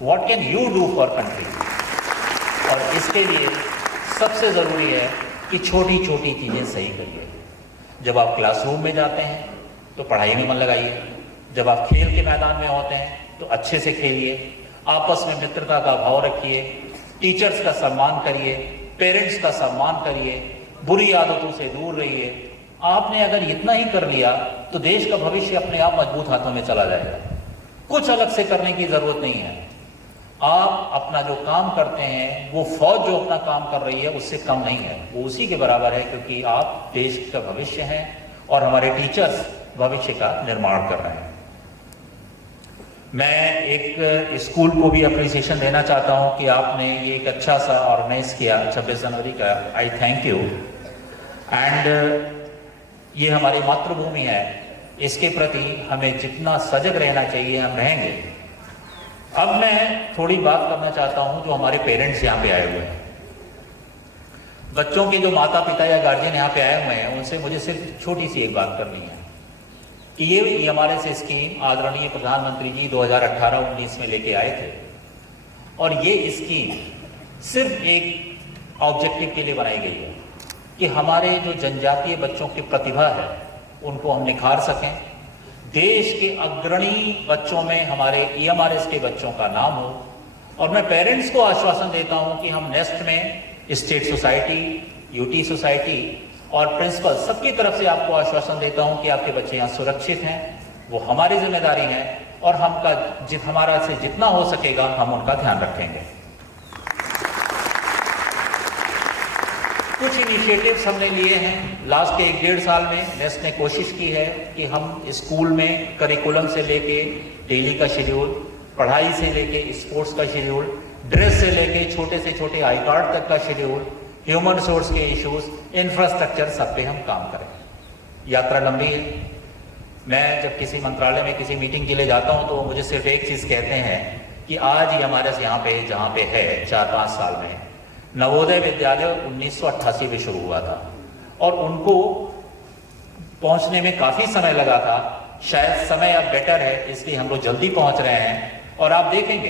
What can you do for country. और इसके लिए सबसे जरूरी है कि छोटी छोटी चीजें सही करिए। जब आप क्लासरूम में जाते हैं तो पढ़ाई में मन लगाइए। जब आप खेल के मैदान में होते हैं तो अच्छे से खेलिए। आपस में मित्रता का भाव रखिए। टीचर्स का सम्मान करिए, पेरेंट्स का सम्मान करिए, बुरी आदतों से दूर रहिए। आपने अगर इतना ही कर लिया तो देश का भविष्य अपने आप मजबूत हाथों में चला जाएगा। कुछ अलग से करने की जरूरत नहीं है। आप अपना जो काम करते हैं वो फौज जो अपना काम कर रही है उससे कम नहीं है, वो उसी के बराबर है, क्योंकि आप देश का भविष्य हैं और हमारे टीचर्स भविष्य का निर्माण कर रहे हैं। मैं एक स्कूल को भी अप्रिसिएशन देना चाहता हूं कि आपने ये एक अच्छा सा ऑर्गेनाइज किया 26 जनवरी का। आई थैंक यू। एंड ये हमारी मातृभूमि है, इसके प्रति हमें जितना सजग रहना चाहिए हम रहेंगे। अब मैं थोड़ी बात करना चाहता हूं जो हमारे पेरेंट्स यहाँ पे आए हुए हैं। बच्चों के जो माता पिता या गार्जियन यहाँ पे आए हुए हैं उनसे मुझे सिर्फ छोटी सी एक बात करनी है कि ये हमारे से स्कीम आदरणीय प्रधानमंत्री जी 2018-19 में लेके आए थे और ये स्कीम सिर्फ एक ऑब्जेक्टिव के लिए बनाई गई है कि हमारे जो जनजातीय बच्चों की प्रतिभा है उनको हम निखार सकें। देश के अग्रणी बच्चों में हमारे EMRS के बच्चों का नाम हो। और मैं पेरेंट्स को आश्वासन देता हूं कि हम नेस्ट में स्टेट सोसाइटी, यूटी सोसाइटी और प्रिंसिपल सबकी तरफ से आपको आश्वासन देता हूं कि आपके बच्चे यहाँ सुरक्षित हैं। वो हमारी जिम्मेदारी है और हमारा से जितना हो सकेगा हम उनका ध्यान रखेंगे। कुछ इनिशिएटिव्स हमने लिए हैं लास्ट के 1-1.5 साल में। नेस्ट ने कोशिश की है कि हम स्कूल में करिकुलम से लेके डेली का शेड्यूल, पढ़ाई से लेके स्पोर्ट्स का शेड्यूल, ड्रेस से लेके छोटे से छोटे आई कार्ड तक का शेड्यूल, ह्यूमन रिसोर्स के इश्यूज, इंफ्रास्ट्रक्चर, सब पे हम काम करें। यात्रा लंबी है। मैं जब किसी मंत्रालय में किसी मीटिंग के लिए जाता हूं तो वो मुझे सिर्फ एक चीज कहते हैं कि आज ही हमारे यहाँ पे जहाँ पे है 4-5 साल में नवोदय विद्यालय 1988 में शुरू हुआ था और उनको पहुंचने में काफी समय लगा था। शायद समय अब बेटर है इसलिए हम लोग जल्दी पहुंच रहे हैं और आप देखेंगे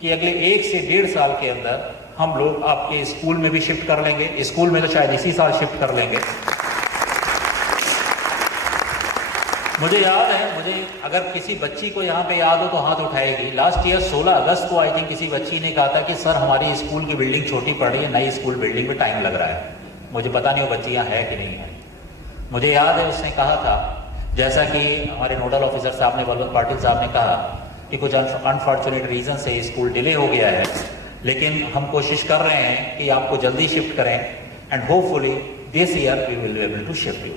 कि अगले 1 से 1.5 साल के अंदर हम लोग आपके स्कूल में भी शिफ्ट कर लेंगे। स्कूल में तो शायद इसी साल शिफ्ट कर लेंगे। मुझे याद है, अगर किसी बच्ची को यहाँ पे याद हो तो हाथ उठाएगी। लास्ट ईयर 16 अगस्त को आई थिंक किसी बच्ची ने कहा था कि सर हमारी स्कूल की बिल्डिंग छोटी पड़ रही है, नई स्कूल बिल्डिंग में टाइम लग रहा है। मुझे पता नहीं वो बच्ची यहाँ है कि नहीं है। मुझे याद है उसने कहा था, जैसा कि हमारे नोडल ऑफिसर साहब ने, वल्लभ पाटिल साहब ने कहा कि कुछ अनफॉर्चुनेट रीजन से स्कूल डिले हो गया है, लेकिन हम कोशिश कर रहे हैं कि आपको जल्दी शिफ्ट करें and hopefully this year we will be able to shift you.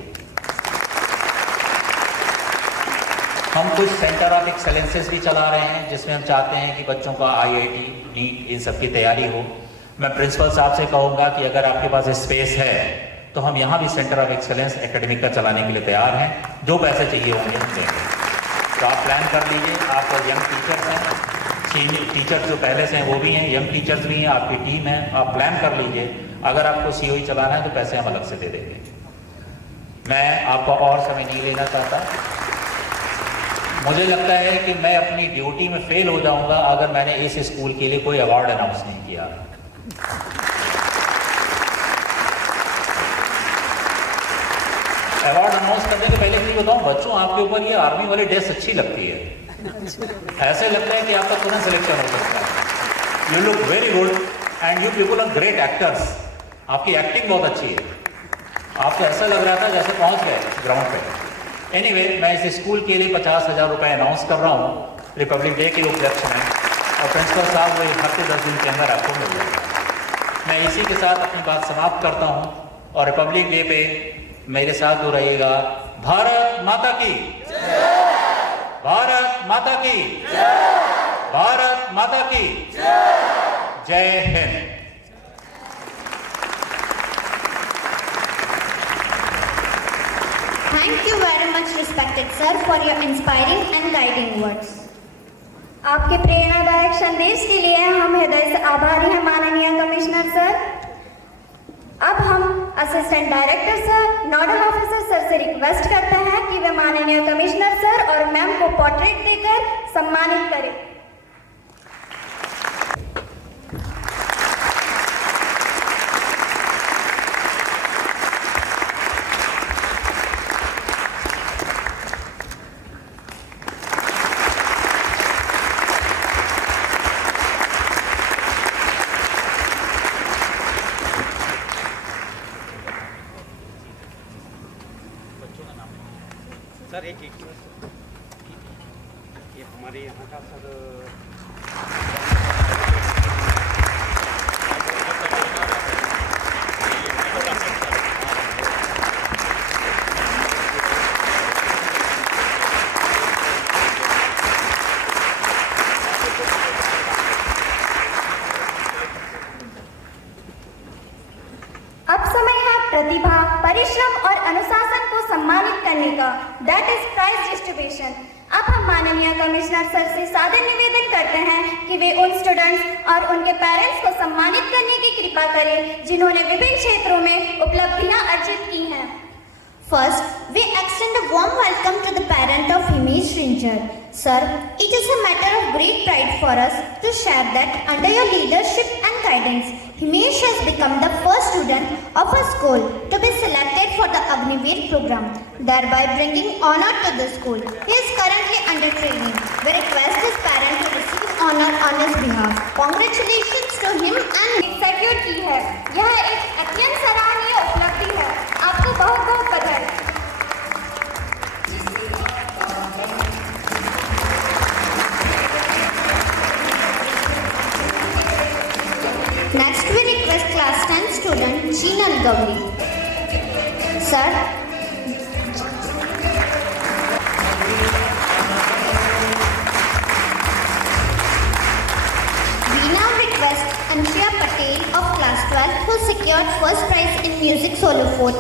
हम कुछ सेंटर ऑफ एक्सेलेंसेस भी चला रहे हैं जिसमें हम चाहते हैं कि बच्चों का IIT, नीट, इन सब की तैयारी हो। मैं प्रिंसिपल साहब से कहूंगा कि अगर आपके पास स्पेस है तो हम यहाँ भी सेंटर ऑफ एक्सेलेंस एकेडमिक का चलाने के लिए तैयार हैं। जो पैसे चाहिए होंगे हम देंगे। तो आप प्लान कर लीजिए। आप यंग टीचर्स हैं, सीनियर टीचर्स जो पहले से हैं वो भी हैं, यंग टीचर्स भी हैं, आपकी टीम है। आप प्लान कर लीजिए। अगर आपको COE चलाना है तो पैसे हम अलग से दे देंगे। मैं आपका और समय नहीं लेना चाहता। मुझे लगता है कि मैं अपनी ड्यूटी में फेल हो जाऊंगा अगर मैंने इस स्कूल के लिए कोई अवार्ड अनाउंस नहीं किया। अवार्ड अनाउंस करने के पहले मुझे बताऊं, बच्चों आपके ऊपर ये आर्मी वाली ड्रेस अच्छी लगती है। ऐसे लगता है कि आपका तुरंत सिलेक्शन हो सकता है। You look very good and you people are great actors. आपकी एक्टिंग बहुत अच्छी है। आपको ऐसा लग रहा था जैसे पहुंच गए ग्राउंड पे। एनीवे, मैं इस स्कूल के लिए 50,000 रुपए अनाउंस कर रहा हूँ रिपब्लिक डे के उपलक्ष्य में, और प्रिंसिपल साहब वो 1 हफ्ते 10 दिन के अंदर आपको मिल जाएगा। मैं इसी के साथ अपनी बात समाप्त करता हूँ, और रिपब्लिक डे पे मेरे साथ हो रहिएगा। भारत माता की जय! भारत माता की जय! भारत माता की जय! जय Hind. Thank you very much, respected sir, for your inspiring and guiding words. आपके प्रेरणादायक संदेश के लिए हम हृदय से आभारी हैं माननीय कमिश्नर सर। अब हम assistant director sir, nodal officer sir से रिक्वेस्ट करते हैं कि वे माननीय कमिश्नर सर और मैम को पोर्ट्रेट देकर सम्मानित करें। सर एक ये हमारे यहाँ का सर अब समय है प्रतिभा, परिश्रम और अनुशासन को सम्मानित करने का, दैट इज प्राइज डिस्ट्रीब्यूशन। अब हम माननीय कमिश्नर सर से सादर निवेदन करते हैं कि वे उन स्टूडेंट्स और उनके पेरेंट्स को सम्मानित करने की कृपा करें जिन्होंने विभिन्न क्षेत्रों में उपलब्धियां अर्जित की हैं। First, we extend a warm welcome to the parent of Himesh Ranger. Sir, it is a matter of great pride for us to share that under your leadership and guidance, Himesh has become the first student of our school to be selected for the Agniveer program, thereby bringing honor to the school. He is currently under training. We request his parent to receive honor on his behalf. Congratulations to him and secure की है। यह एक अत्यंत सराहनीय उपलब्धि है। आपको बहुत बहुत बधाई। Next, we request class 10 student Jeenal Gowri. Sir, we now request Anshiya Patel of class 12 who secured first prize in music solo folk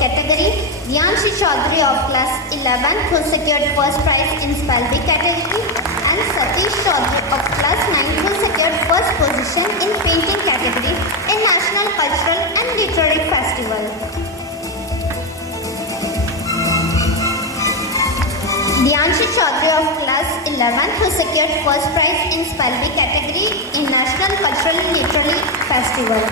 category, Dhyanshi Chaudhary of class 11 who secured first prize in spellbook category, and Satish Chaudhary of class 9 who secured first position in painting category in National Cultural and Literary Festival. Dhyanshi Chaudhary of class 11 who secured first prize in spellbook category in National Cultural and Literary Festival.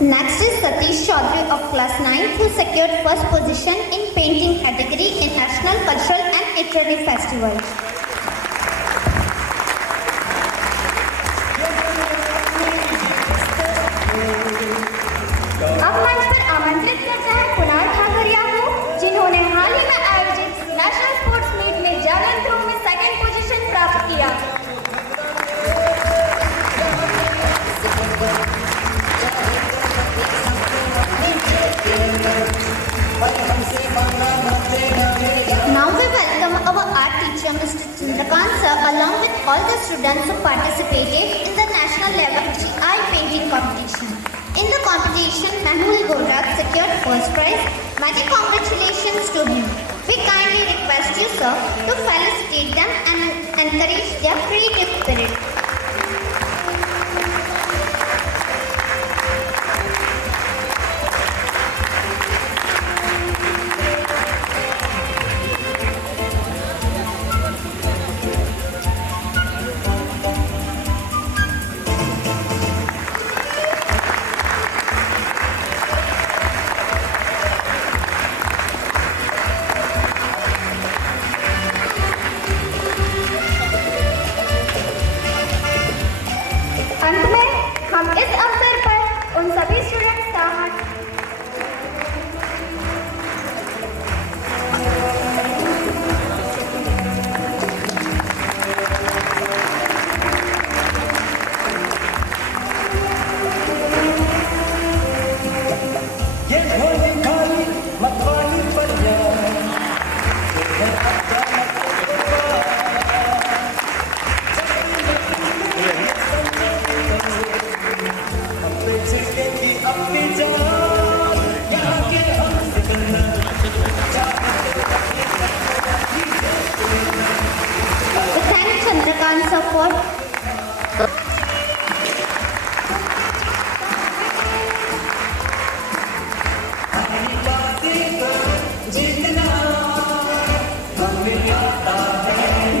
Next is Satish Chaudhary of class 9 who secured first position in painting category in National Cultural and Literary Festival. अब मंच पर आमंत्रित करते हैं कुणाल ठाकरिया को, जिन्होंने हाल ही में आयोजित नेशनल स्पोर्ट्स मीट में जैवलिन थ्रो में सेकंड पोजीशन प्राप्त किया। Now we welcome our art teacher Mr. Chandrakant sir along with all the students who participated in the national level GI painting competition. In the competition, Mehul Gorak secured first prize. Many congratulations to him. We kindly request you sir to felicitate them and encourage their creative spirit.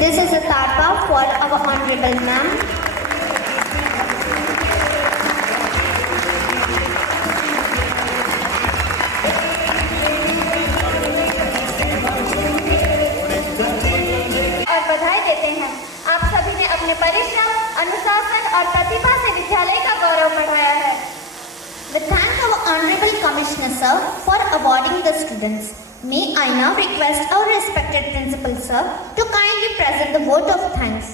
This is a tarpa for our honorable ma'am. और बधाई देते हैं, आप सभी ने अपने परिश्रम, अनुशासन और प्रतिभा से विद्यालय का गौरव बढ़ाया है। We thank our honorable commissioner sir for awarding the students. May I now request our respected principal sir to kindly present the vote of thanks.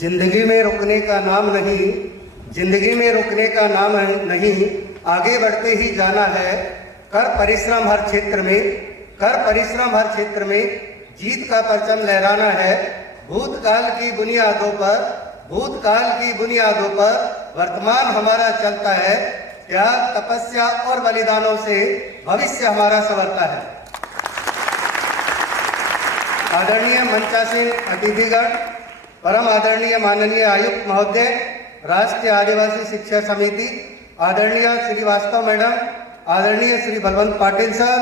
जिंदगी में रुकने का नाम नहीं, जिंदगी में रुकने का नाम नहीं, आगे बढ़ते ही जाना है। कर परिश्रम हर क्षेत्र में, कर परिश्रम हर क्षेत्र में, जीत का परचम लहराना है। भूतकाल की बुनियादों पर, भूतकाल की बुनियादों पर वर्तमान हमारा चलता है। त्याग, तपस्या और बलिदानों से भविष्य हमारा संवरता है। आदरणीय मंचासीन अतिथिगण, परम आदरणीय माननीय आयुक्त महोदय, राष्ट्रीय आदिवासी शिक्षा समिति, आदरणीय श्रीवास्तव मैडम, आदरणीय श्री बलवंत पाटिल सर,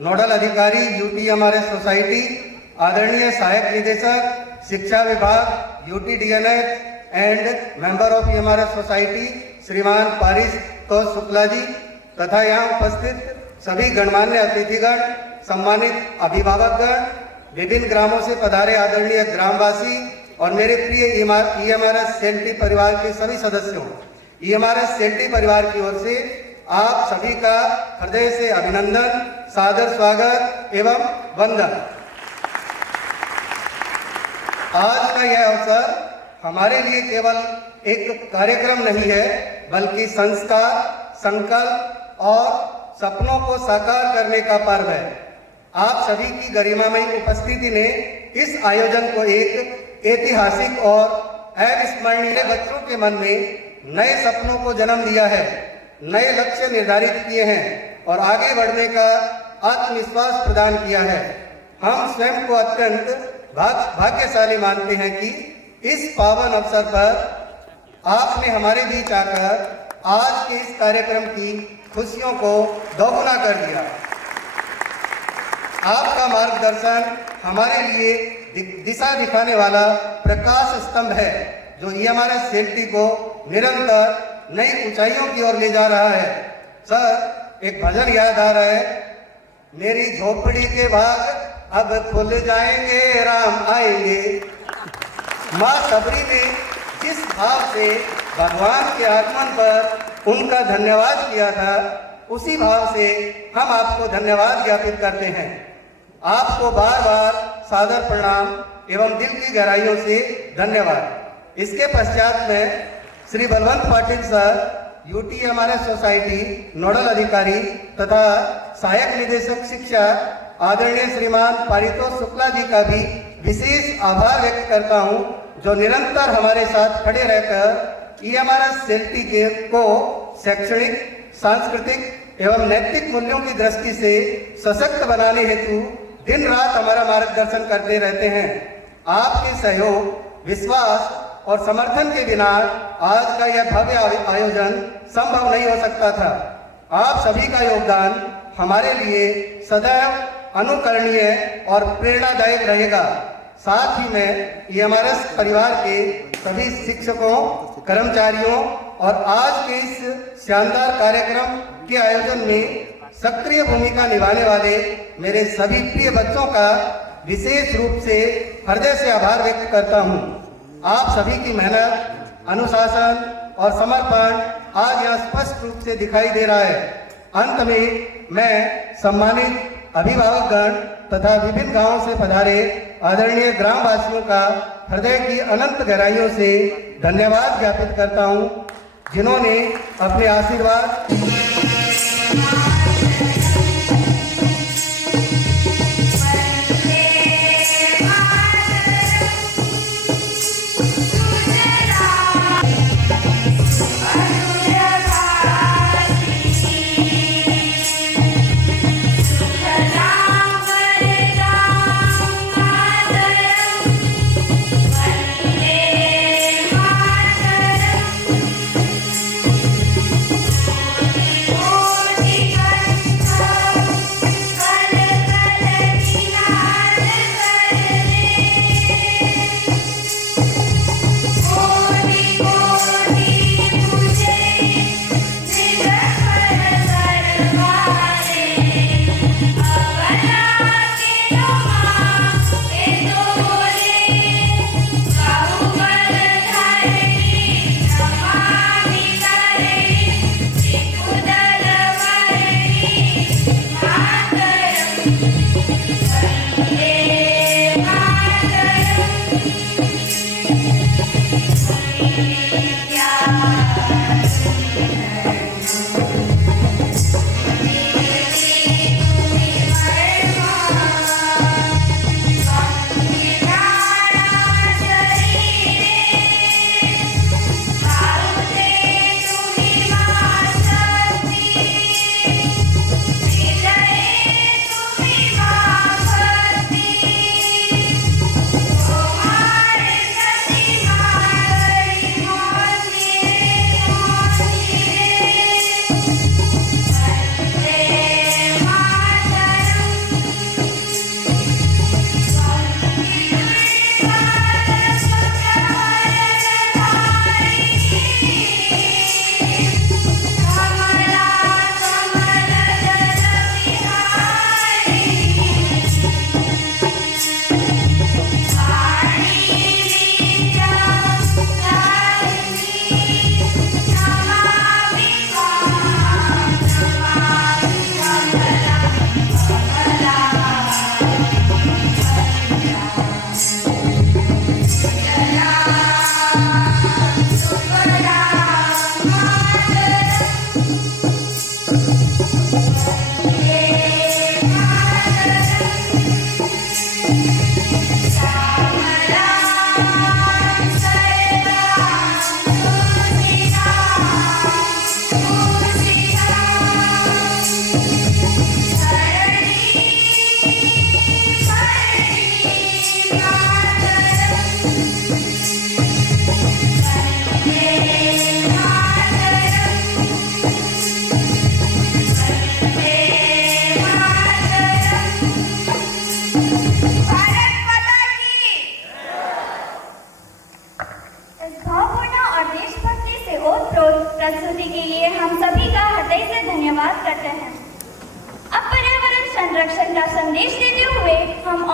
नोडल अधिकारी UTMRS सोसाइटी, आदरणीय सहायक निदेशक शिक्षा विभाग UTDNH and member of EMRS society श्रीमान पारितोष शुक्ला जी तथा यहाँ उपस्थित सभी गणमान्य अतिथिगण, सम्मानित अभिभावकगण, विभिन्न ग्रामों से पधारे आदरणीय ग्रामवासी और मेरे प्रिय EMRS सेल्टी परिवार के सभी सदस्यों, EMRS सेल्टी परिवार की ओर से आप सभी का हृदय से अभिनंदन, सादर स्वागत एवं वंदन। आज का यह अवसर हमारे लिए केवल एक कार्यक्रम नहीं है, बल्कि संस्कार, संकल्प और सपनों को साकार करने का पर्व है। आप सभी की गरिमामयी उपस्थिति ने इस आयोजन को एक ऐतिहासिक और अविस्मरणीय, बच्चों के मन में नए सपनों को जन्म दिया है, नए लक्ष्य निर्धारित किए हैं और आगे बढ़ने का आत्मविश्वास प्रदान किया है। हम स्वयं को अत्यंत भाग्यशाली मानते हैं कि इस पावन अवसर पर आपने हमारे बीच आकर आज के इस कार्यक्रम की खुशियों को दोगुना कर दिया। आपका मार्गदर्शन हमारे लिए दिशा दिखाने वाला प्रकाश स्तंभ है, जो EMRS सेल्टी को निरंतर नई ऊंचाइयों की ओर ले जा रहा है। सर, एक भजन याद आ रहा है, मेरी झोपड़ी के भाग अब खुल जाएंगे, राम आएंगे। माँ सबरी ने जिस भाव से भगवान के आगमन पर उनका धन्यवाद किया था, उसी भाव से हम आपको धन्यवाद ज्ञापित करते हैं। आपको बार बार सादर प्रणाम एवं दिल की गहराइयों से धन्यवाद। इसके पश्चात में Shri Balwant Patil sir, UTMRS society nodal अधिकारी तथा सहायक निदेशक शिक्षा आदरणीय श्रीमान पारितोष शुक्ला जी का भी विशेष आभार व्यक्त करता हूं, जो निरंतर हमारे साथ खड़े रहकर EMRS सेल्टी के को शैक्षणिक, सांस्कृतिक एवं नैतिक मूल्यों की दृष्टि से सशक्त बनाने हेतु दिन रात हमारा मार्गदर्शन करते रहते हैं। आपके सहयोग, विश्वास और समर्थन के बिना आज का यह भव्य आयोजन संभव नहीं हो सकता था। आप सभी का योगदान हमारे लिए सदैव अनुकरणीय और प्रेरणादायक रहेगा। साथ ही मैं EMRS परिवार के सभी शिक्षकों, कर्मचारियों और आज के इस शानदार कार्यक्रम के आयोजन में सक्रिय भूमिका निभाने वाले मेरे सभी प्रिय बच्चों का विशेष रूप से हृदय से आभार व्यक्त करता हूं। आप सभी की मेहनत, अनुशासन और समर्पण आज यहाँ स्पष्ट रूप से दिखाई दे रहा है। अंत में मैं सम्मानित अभिभावकगण तथा विभिन्न गांवों से पधारे आदरणीय ग्रामवासियों का हृदय की अनंत गहराइयों से धन्यवाद ज्ञापित करता हूं, जिन्होंने अपने आशीर्वाद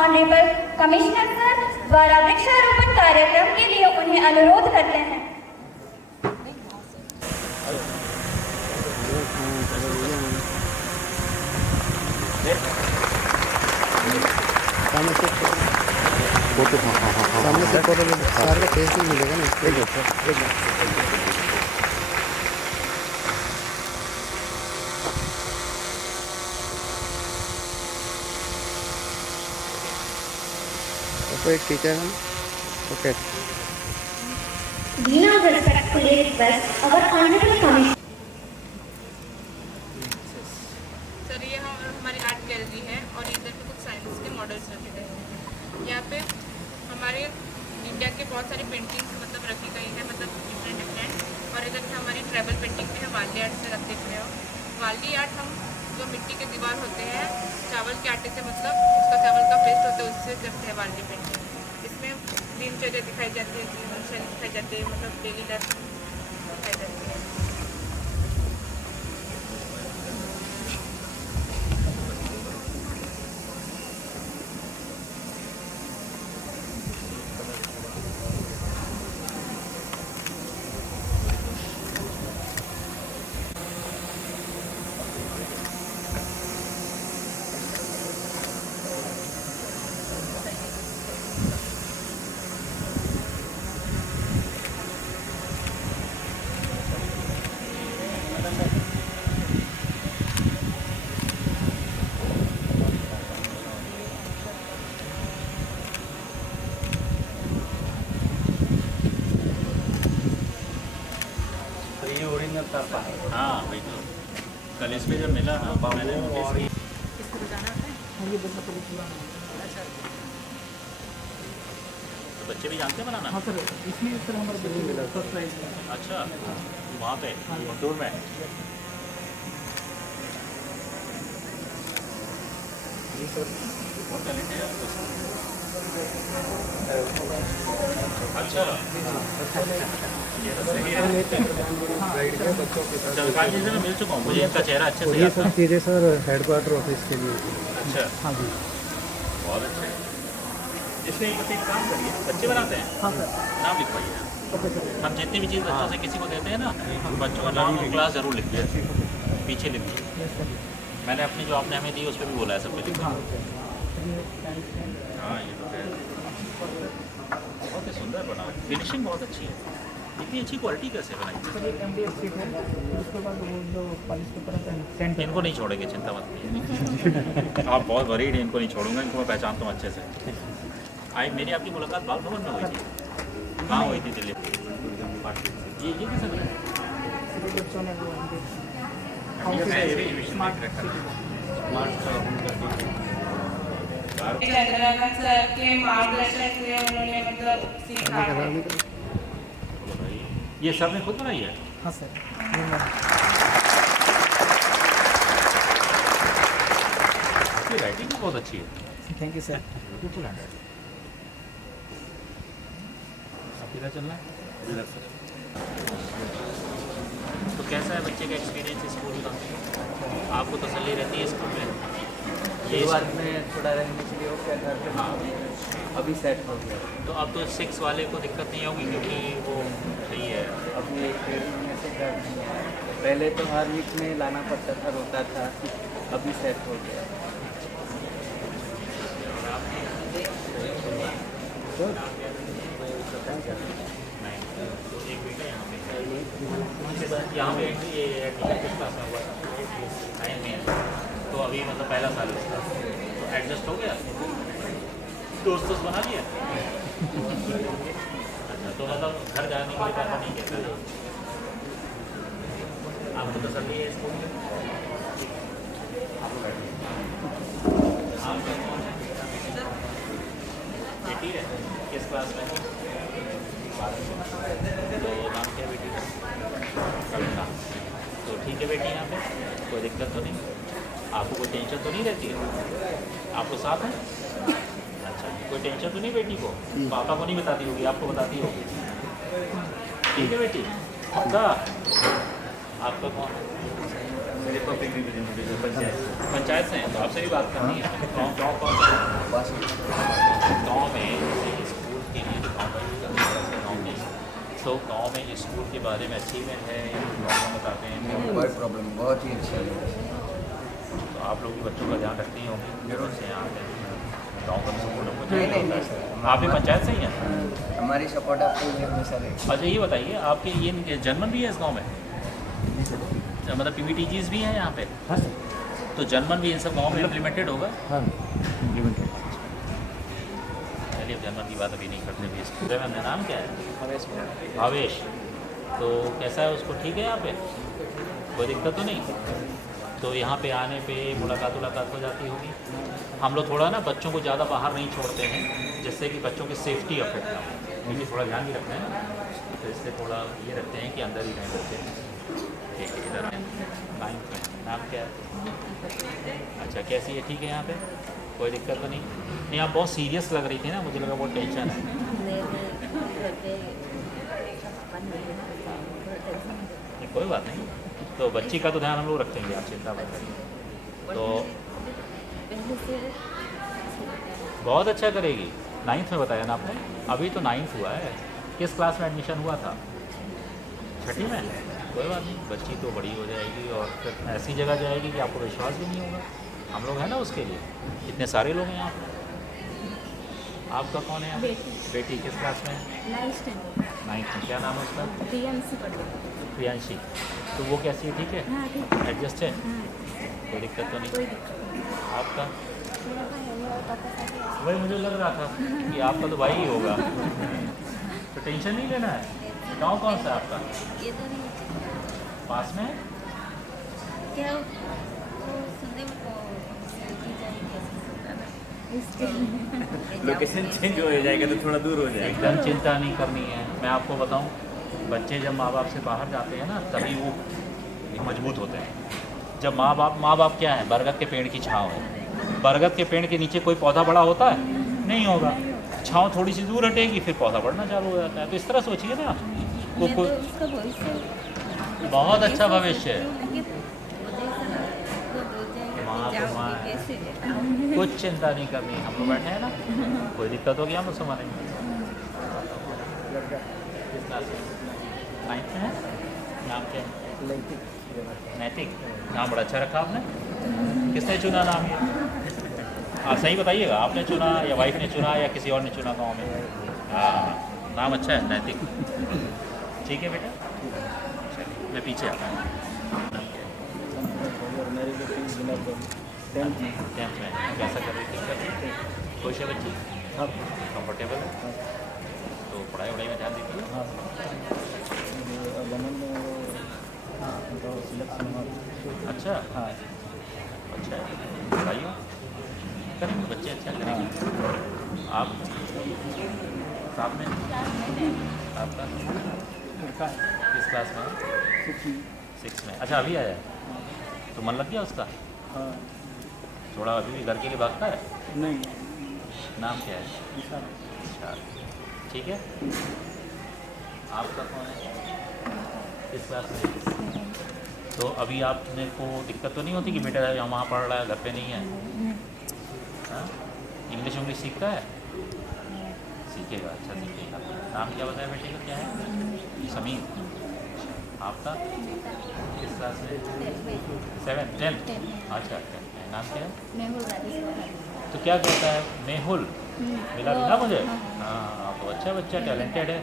ऑनरेबल कमिश्नर सर द्वारा वृक्षारोपण कार्यक्रम के लिए उन्हें अनुरोध करते हैं। सामने से फोटो ले सारे का फेस नहीं मिलेगा ना। तो एक टीचर है। Okay. We now respectfully request our honorable commissioner. Sir ये हमारी आर्ट गैलरी है और इधर पे कुछ साइंस के मॉडल्स रखे गए हैं। यहाँ पे हमारे इंडिया के बहुत सारी पेंटिंग्स मतलब रखी गई है, मतलब डिफरेंट। और इधर पे हमारी ट्रैवल पेंटिंग पे है वाली आर्ट से रख देख रहे हो। वाली आर्ट हम जो मिट्टी के दीवार होते हैं चावल के आटे से, मतलब उसका चावल का पेस्ट होता है उससे करते हैं वाली पेंटिंग। इसमें दिनचर्या दिखाई जाती है, जीवनशैली दिखाई जाती है, मतलब डेली लाइफ दिखाई जाती है। हाँ भाई, तो कल इसमें जब मिला ना मैंने तो बच्चे भी जानते हैं बनाना। हाँ सर, इसमें सर हमारे बच्चे मिला फर्स्ट प्राइज। अच्छा, वहाँ पे गुंटूर में। बहुत टैलेंट है यार। अच्छा सरकार जी से मैं मिल चुका हूँ, मुझे इनका चेहरा अच्छे से ये सब चीज़ें सर हेडक्वार्टर ऑफिस के लिए। अच्छा, हाँ जी, बहुत अच्छे। इसमें एक काम करिए, बच्चे बनाते हैं। हाँ सर, नाम लिखवाइए। हम जितनी भी चीज़ बच्चों से किसी को देते हैं ना, बच्चों का नाम और क्लास जरूर लिखिए, पीछे लिखिए। मैंने अपनी जो आपने हमें दी उस पर भी बोला है सब पे लिखा। हाँ ये तो है, बहुत ही सुंदर बना, फिनिशिंग बहुत अच्छी है। इतनी अच्छी क्वालिटी कैसे बनाई? सर एक MDF शीट है, उसके बाद वो जो पॉलिश पेपर है सेंट। इनको नहीं छोड़ेंगे, चिंता मत कीजिए। आप बहुत वरीड हैं, इनको नहीं छोड़ूंगा, इनको मैं पहचानता हूँ अच्छे से। मेरी आपकी मुलाकात बाल भवन में हुई थी। कहाँ हुई थी? दिल्ली। ये कैसे बना? बच्चों ने वो चंद्रकांत सर के मार्गदर्शन से उन्होंने मतलब सीखा है। ये सर ने खुद बनाई है? हाँ सर, आपकी राइटिंग भी बहुत अच्छी है। Thank you sir. बिल्कुल है। आप किधर चलना है? इधर से। तो कैसा है बच्चे का एक्सपीरियंस स्कूल का? आपको तसल्ली रहती है स्कूल में? शुरुआत में थोड़ा रहने के लिए हो गया था, हाँ अभी सेट हो गया। तो अब तो 6 वाले को दिक्कत नहीं होगी क्योंकि वो सही है। अभी 1-1.5 महीने से डर नहीं है। पहले तो हर वीक में लाना पड़ता था, रोता था, अभी सेट हो गया। यहाँ पे ये किस क्लास में हुआ था? 9 में। तो अभी मतलब पहला साल उसका, तो एडजस्ट हो गया, दोस्त बना लिया। अच्छा, तो मतलब घर जाने के लिए पापा नहीं कहता है? आपको तसल्ली है स्कूल में? आपका कौन है? बेटी है? किस क्लास में? 12 में। तो नाम क्या बेटी का? कविता। तो ठीक है बेटी, यहाँ पे कोई दिक्कत तो नहीं, आपको कोई टेंशन तो नहीं रहती है? आपको साथ है? अच्छा, कोई टेंशन तो नहीं बेटी को? पापा को नहीं बताती होगी, आपको बताती होगी? ठीक है बेटी। पक्का? आपका कौन है? मेरे पंचायत से हैं, तो आपसे भी बात करनी है। गाँव में स्कूल के लिए गाँव में तो गाँव में स्कूल के बारे में अचीवमेंट है, प्रॉब्लम बताते हैं। कोई प्रॉब्लम, बहुत ही अच्छा है। तो आप लोग भी बच्चों का ध्यान रखते ही होंगे, जरूर से यहाँ पे गाँव का सपोर्ट आपको चाहिए होता है। आप भी पंचायत से ही हैं? हमारी सपोर्ट आपको हमेशा रहेगी। अच्छा ये बताइए, आपके ये जर्मन भी है इस गाँव में? मतलब PVTGs भी हैं यहाँ पे? हाँ सर। तो जर्मन भी इन सब गाँव में इम्प्लीमेंटेड होगा? हाँ इम्प्लीमेंटेड। चलिए अब जर्मन की बात अभी नहीं करते भी। अपना नाम क्या है? भावेश। तो कैसा है उसको, ठीक है यहाँ पे? कोई दिक्कत तो नहीं? तो यहाँ पे आने पे मुलाकात हो जाती होगी। हम लोग थोड़ा ना बच्चों को ज़्यादा बाहर नहीं छोड़ते हैं, जिससे कि बच्चों की सेफ्टी अफेक्ट ना हो। क्योंकि थोड़ा ध्यान भी रखते हैं, तो इससे थोड़ा ये रखते हैं कि अंदर ही रहें बच्चे। ठीक है, इधर है 9th में। नाम क्या है? अच्छा, कैसी है? ठीक है यहाँ पे? कोई दिक्कत तो नहीं? नहीं, आप बहुत सीरियस लग रही थी ना, मुझे लगा बहुत टेंशन है। कोई बात नहीं, तो बच्ची का तो ध्यान हम लोग रखेंगे, आप चिंता मत करिए। तो बहुत अच्छा करेगी। 9th में बताया ना आपने? अभी तो 9th हुआ है। किस क्लास में एडमिशन हुआ था? 6ठी में? कोई बात नहीं, बच्ची तो बड़ी हो जाएगी और फिर ऐसी जगह जाएगी कि आपको विश्वास भी नहीं होगा। हम लोग हैं ना उसके लिए, इतने सारे लोग हैं यहाँ पे। आपका कौन है? बेटी किस क्लास में? 9th में। क्या नाम है उसका? प्रियांशी। तो वो कैसी है? ठीक है, एडजस्ट है? कोई दिक्कत तो नहीं? आपका? वही मुझे लग रहा था कि आपका तो भाई ही होगा, तो टेंशन नहीं लेना है। गाँव कौन सा है आपका? पास में? क्या लोकेशन चेंज हो जाएगा तो थोड़ा दूर हो जाएगा। एकदम चिंता नहीं करनी है। मैं आपको बताऊं, बच्चे जब माँ बाप से बाहर जाते हैं ना, तभी वो मजबूत होते हैं। जब माँ बाप क्या है? बरगद के पेड़ की छाँव है। बरगद के पेड़ के नीचे कोई पौधा बड़ा होता है? नहीं होगा। छाँव थोड़ी सी दूर हटेगी, फिर पौधा बढ़ना चालू हो जाता है। तो इस तरह सोचिए ना, वो बहुत अच्छा भविष्य है। कुछ चिंता नहीं करनी, हम लोग बैठे हैं ना, कोई दिक्कत होगी हम लोग संभालेंगे। 9th में है? नाम क्या है? नैतिक। नाम बड़ा अच्छा रखा आपने। किसने चुना नाम ये? हाँ सही बताइएगा, आपने चुना या वाइफ ने चुना या किसी और ने चुना गाँव में? हाँ, नाम अच्छा है, नैतिक। ठीक है बेटा, चलिए मैं पीछे आता हूँ। टेंथ में कैसा कर रही थी? खुश है बच्ची? हाँ, कंफर्टेबल है? तो पढ़ाई वढ़ाई में ध्यान देती है? हाँ। अच्छा, हाँ अच्छा है, बताइए। करेंगे बच्चे, अच्छा करेंगे। आप साथ में? आपका किस क्लास में? 6 में। अच्छा, अभी आया है तो मन लग गया उसका? हाँ। थोड़ा अभी भी घर के लिए भागता है? नहीं। नाम क्या है? विशाल। ठीक है। आपका कौन है? किस क्लास में? तो अभी आपने को दिक्कत तो नहीं होती कि बेटा यहाँ वहाँ पढ़ रहा है, घर पे नहीं है? हाँ, इंग्लिश सीखता है? सीखेगा, अच्छा सीखेगा। नाम क्या बताया बेटे का? क्या है? समीर। आपका किस क्लास में? 7th 10th। अच्छा, नाम क्या है? मेहुल। तो क्या कहता है? मेहुल मिला भी ना मुझे? हाँ, तो अच्छा बच्चा, टैलेंटेड है।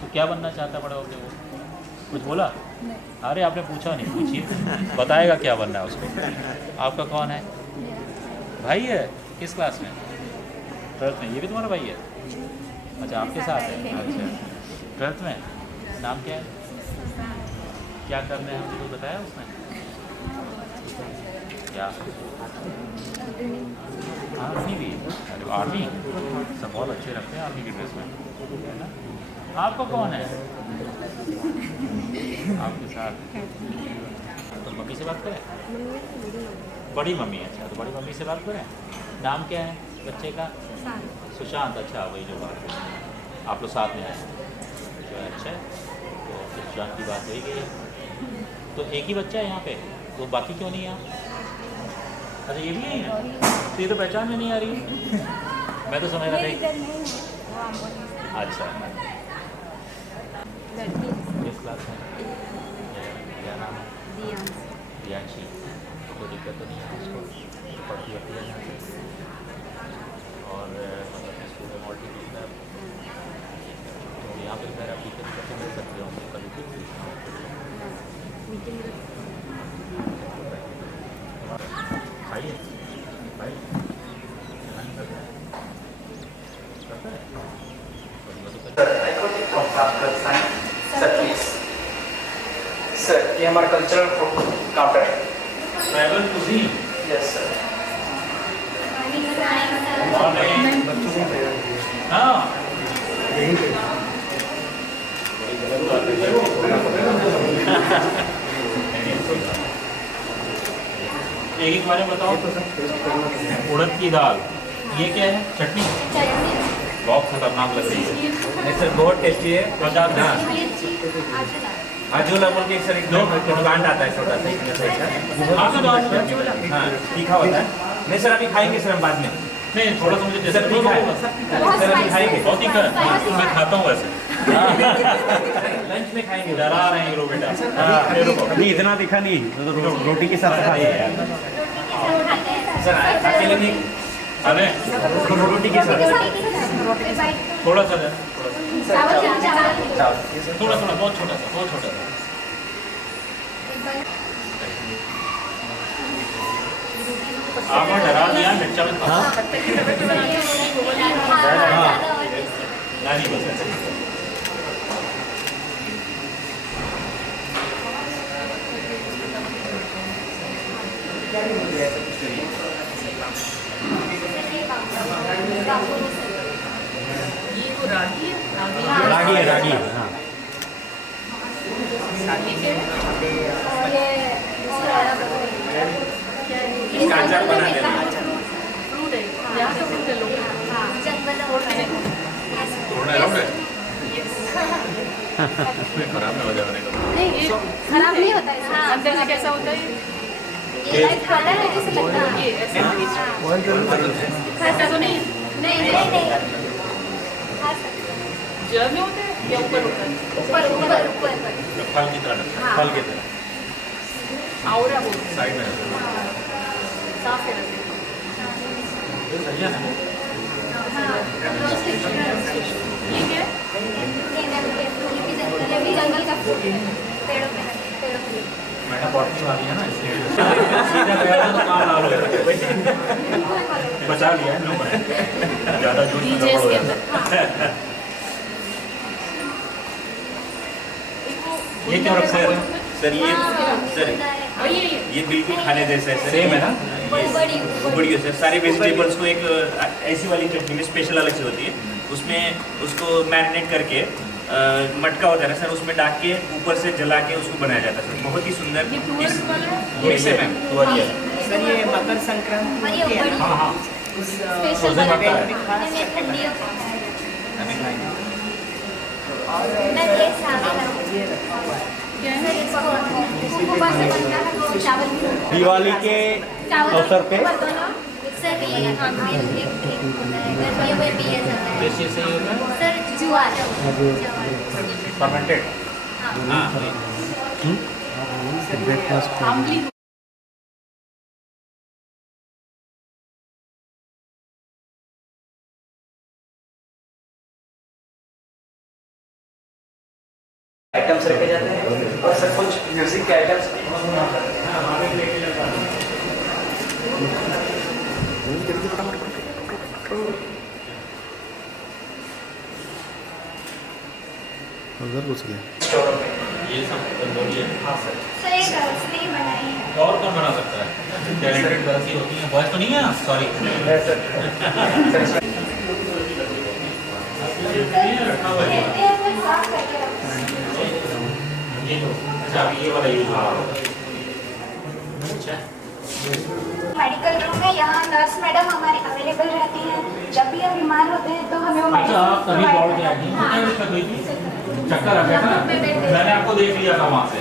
तो क्या बनना चाहता बड़ा होके वो? कुछ बोला? अरे आपने पूछा नहीं, पूछिए, बताएगा क्या बनना है उसको। आपका कौन है? भाई है? किस क्लास में? 12th में। ये भी तुम्हारा भाई है? अच्छा, आपके साथ है? अच्छा, 12th में। नाम क्या है? क्या करना है हमको बताया उसने? क्या? आर्मी भी? अरे आर्मी सब बहुत अच्छे रखते हैं आर्मी की ड्रेस में, है ना? आपका कौन है? आपके साथ तो मम्मी से बात करें? बड़ी मम्मी। अच्छा, तो बड़ी मम्मी से बात करें। नाम क्या है बच्चे का? सुशांत। अच्छा, वही जो बात है, आप लोग साथ में आए जो है। अच्छा, तो सुशांत की बात हो ही गई है। तो एक ही बच्चा है यहाँ पे, तो बाकी क्यों नहीं है? अच्छा ये भी है, तो ये तो पहचान में नहीं आ रही है। मैं तो समझ रहा था। अच्छा किस क्लास में? क्या नाम है? दियांशी। कोई दिक्कत तो नहीं है उसको, पढ़ती है यहाँ से, और मतलब स्कूल में मॉडल टीचर है, तो यहाँ पर मेरा टीचर कैसे मिल सकते हो कभी भी? खाइए खाइए। सर ये हमारा कल्चरल फूड काउंटर है। Travel cuisine. Yes sir. हाँ एक बारे में बताओ। उड़द की दाल, ये क्या है? चटनी। बहुत खतरनाक लग रही है। नहीं सर बहुत टेस्टी है। आजूला बोल के सर एक प्लांट आता है छोटा सा, हाँ तीखा होता है। नहीं सर अभी खाएंगे सर हम बाद में। नहीं थोड़ा सा मुझे जैसे तीखा है सर अभी खाएंगे। बहुत तीखा है, मैं खाता हूँ वैसे। लंच में खाएंगे। डरा रहे हैं हीरो बेटा। नहीं इतना तीखा नहीं, रोटी के साथ खाइए सर। अकेले नहीं, अरे रोटी के साथ थोड़ा सा थोड़ा थोड़ा बहुत छोटा सा, बहुत छोटा सा। आपने डरा दिया मिर्चा में। हाँ नहीं बस ऐसे। ये वो रागी है, रागी है, रागी है, हाँ। इसका अचार बना देना। फ्रूट है, यहाँ का फ्रूट है लोग। खराब नहीं हो जाने का। नहीं ये खराब नहीं होता है। अंदर से कैसा होता है? ये खाना है जैसे लगता है। ये ऐसा तो नहीं। नहीं जल में होता है या ऊपर होता है? ऊपर फल की तरह, फल की तरह। आवरा बोलते हैं। साइड में साफ है रखते सही है ना? ये क्या है? जंगल का फूल पेड़ों पे मैडम बॉटनी वाली है ना, इसलिए सीधा गया तो काम लाल हो जाता है। बचा लिया है लोगों ने, ज़्यादा जूस में गड़बड़ हो जाता है। ये क्या रखा है सर? ये बिल्कुल खाने जैसा है सर। सेम है ना? बड़ी है सर। सारे वेजिटेबल्स को एक ऐसी वाली चटनी में स्पेशल अलग से होती है, उसमें उसको मैरिनेट करके मटका होता है ना सर, उसमें डाल के ऊपर से जला के उसको बनाया जाता है सर। बहुत ही सुंदर। ये मैम सर ये मकर संक्रांति है ना, हाँ हाँ स्पेशल बनता है। दिवाली के अवसर पे फर्मेंटेड। हाँ ब्रेकफास्ट आइटम्स रखे जाते हैं और सर कुछ म्यूजिक के आइटम्स उधर घुस गए। ये सब तंदूरी है। हाँ सर। सर ये गर्ल्स ने ही बनाई है। और कौन बना सकता है? टैलेंटेड गर्ल्स ही होती हैं, बॉयज तो नहीं है। सॉरी ये तो अच्छा ये वाला यूज हो। मेडिकल रूम है, यहाँ नर्स मैडम हमारी अवेलेबल रहती हैं। जब भी हम बीमार होते हैं तो हमें वो अच्छा आप तभी दौड़ के आई थी, चक्कर आ गया था। मैंने आपको देख लिया था वहाँ से,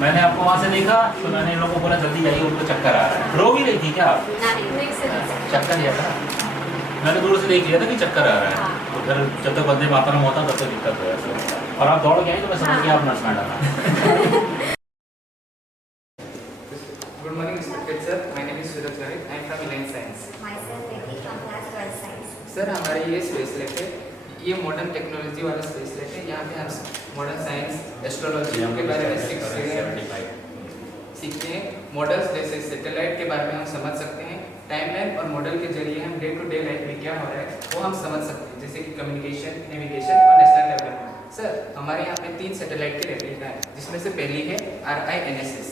मैंने आपको वहाँ से देखा तो मैंने इन लोगों को बोला जल्दी आइए, उनको चक्कर आ रहा है। रो भी रही थी। थी क्या आप? चक्कर लिया था? मैंने दूर से देख लिया था कि चक्कर आ रहा है, तो फिर जब तक बंदे मातरम होता तब तक दिक्कत हो जाती। और आप दौड़ गए तो मैं समझ गया आप नर्स मैडम है। Good morning, respected sir. My name is Suraj Garit. I am from Elaine Science. Myself, Nidhi from class 12 science. Sir हमारे ये स्पेसलेट है, ये मॉडर्न टेक्नोलॉजी वाला स्पेसलेट है। यहाँ पे हम मॉडर्न साइंस, एस्ट्रोलॉजी के बारे में सीखते हैं। मॉडल्स जैसे सैटेलाइट के बारे में हम समझ सकते हैं। टाइमलाइन और मॉडल के जरिए हम डे टू डे लाइफ में क्या हो रहा है वो हम समझ सकते हैं, जैसे कि कम्युनिकेशन, नेविगेशन और नेशनल डेवलपमेंट। सर हमारे यहाँ पे 3 सैटेलाइट की रेप्लिका है, जिसमें से पहली है RINSS।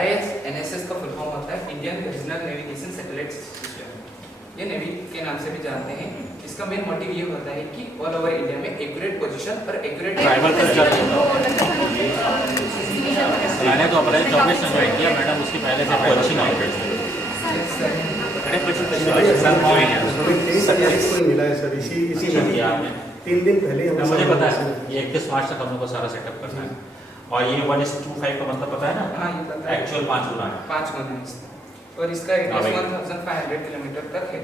RINSS का फुल फॉर्म होता है Indian regional navigation satellite system. ये नेवी के नाम से भी जानते हैं। इसका मेन मोटिव ये होता है कि ऑल ओवर इंडिया में एक्यूरेट पोजीशन और एक्यूरेट मैंने तो अप्रैल 24 में ज्वाइन किया मैडम, उसकी पहले से अच्छी नॉलेज है। मिला है सर, इसी 3 दिन पहले मुझे पता है ये 31 मार्च तक हम लोग को सारा सेटअप करना है। और ये 1:25 का मतलब पता है ना? हाँ ये पता है। एक्चुअल 5 गुना है। 5 गुना है और इसका रेडियस 1500 किलोमीटर तक है।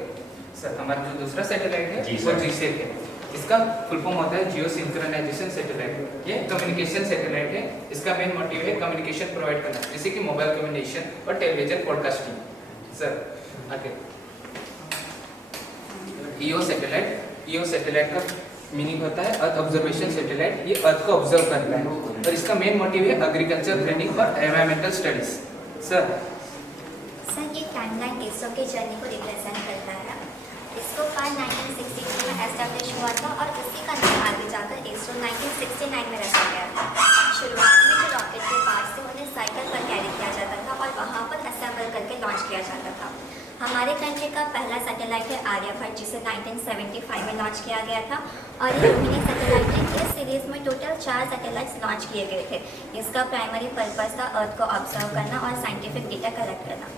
सर हमारा जो दूसरा सैटेलाइट है वो GSAT है। इसका फुल फॉर्म होता है जियो सिंक्रोनाइजेशन सैटेलाइट। ये कम्युनिकेशन सैटेलाइट है। इसका मेन मोटिव है कम्युनिकेशन प्रोवाइड करना, जैसे कि मोबाइल कम्युनिकेशन और टेलीविजन पॉडकास्टिंग। सर आगे EO सैटेलाइट का मीनिंग होता है अर्थ ऑब्जर्वेशन सैटेलाइट। ये अर्थ को ऑब्जर्व करता है और इसका मेन मोटिव है एग्रीकल्चर ट्रेनिंग और एनवायरमेंटल स्टडीज। सर ये टाइमलाइन इसरो की जर्नी को रिप्रेजेंट करता है। इसरो 1963 में एस्टैब्लिश हुआ था और उसी का नाम आगे जाकर इसरो 1969 में रखा गया था। शुरुआत में जो रॉकेट के पार्ट्स थे उन्हें साइकिल पर कैरी किया जाता था और वहाँ पर असेंबल करके लॉन्च किया जाता था। हमारे कंट्री का पहला सैटेलाइट है आर्यभट्ट, जिसे 1975 में लॉन्च किया गया था और ये मिनी सैटेलाइट है। इस सीरीज में टोटल 4 सैटेलाइट्स लॉन्च किए गए थे। इसका प्राइमरी पर्पस था अर्थ को ऑब्जर्व करना और साइंटिफिक डेटा कलेक्ट करना।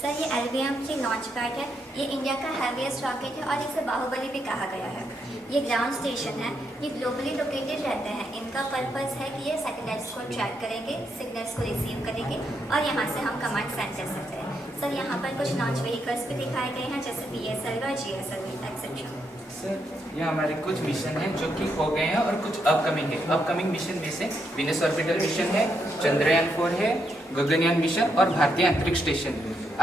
सर ये LVM-3 लॉन्च पैड है। ये इंडिया का हैवीएस्ट रॉकेट है और इसे बाहुबली भी कहा गया है। ये ग्राउंड स्टेशन है। ये ग्लोबली लोकेटेड रहते हैं। इनका पर्पस है कि ये सैटेलाइट्स को ट्रैक करेंगे, सिग्नल्स को रिसीव करेंगे और यहाँ से हम कमांड सेंड कर सकते हैं। सर यहाँ पर कुछ लॉन्च व्हीकल्स भी दिखाए गए हैं, जैसे PSLV और GSLV एक्सेट्रा। सर ये हमारे कुछ मिशन हैं जो कि हो गए हैं और कुछ अपकमिंग है। अपकमिंग मिशन में से वीनस ऑर्बिटल मिशन है, चंद्रयान 4 है, गगनयान मिशन और भारतीय अंतरिक्ष स्टेशन।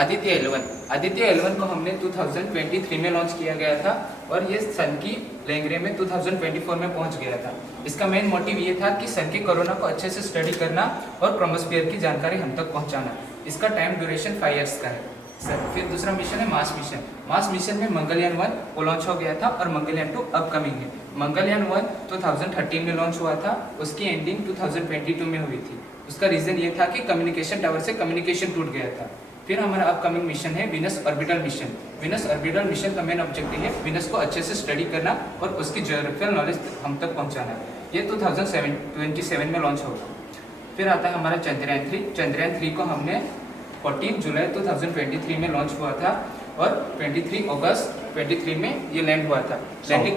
आदित्य 11 को हमने 2023 में लॉन्च किया गया था और ये सन की लैंग्रे में 2024 में पहुंच गया था। इसका मेन मोटिव ये था कि सन के कोरोना को अच्छे से स्टडी करना और क्रोमोस्फीयर की जानकारी हम तक पहुंचाना। इसका टाइम ड्यूरेशन 5 इयर्स का है। सर फिर दूसरा मिशन है मार्स मिशन। मार्स मिशन में मंगलयान 1 वो लॉन्च हो गया था और मंगलयान 2 अपकमिंग है। मंगलयान 1 2013 में लॉन्च हुआ था, उसकी एंडिंग 2022 में हुई थी। उसका रीजन ये था कि कम्युनिकेशन टावर से कम्युनिकेशन टूट गया था। फिर हमारा अपकमिंग मिशन है Venus orbital mission. Venus orbital mission का मेन ऑब्जेक्टिव है वीनस को अच्छे से स्टडी करना और उसकी ज्योग्राफिकल नॉलेज हम तक पहुंचाना। ये 2027 में लॉन्च होगा। फिर आता है हमारा चंद्रयान 3। चंद्रयान 3 को हमने 14 जुलाई 2023 में लॉन्च हुआ था और 23 अगस्त 23 में ये लैंड हुआ था लैंडिंग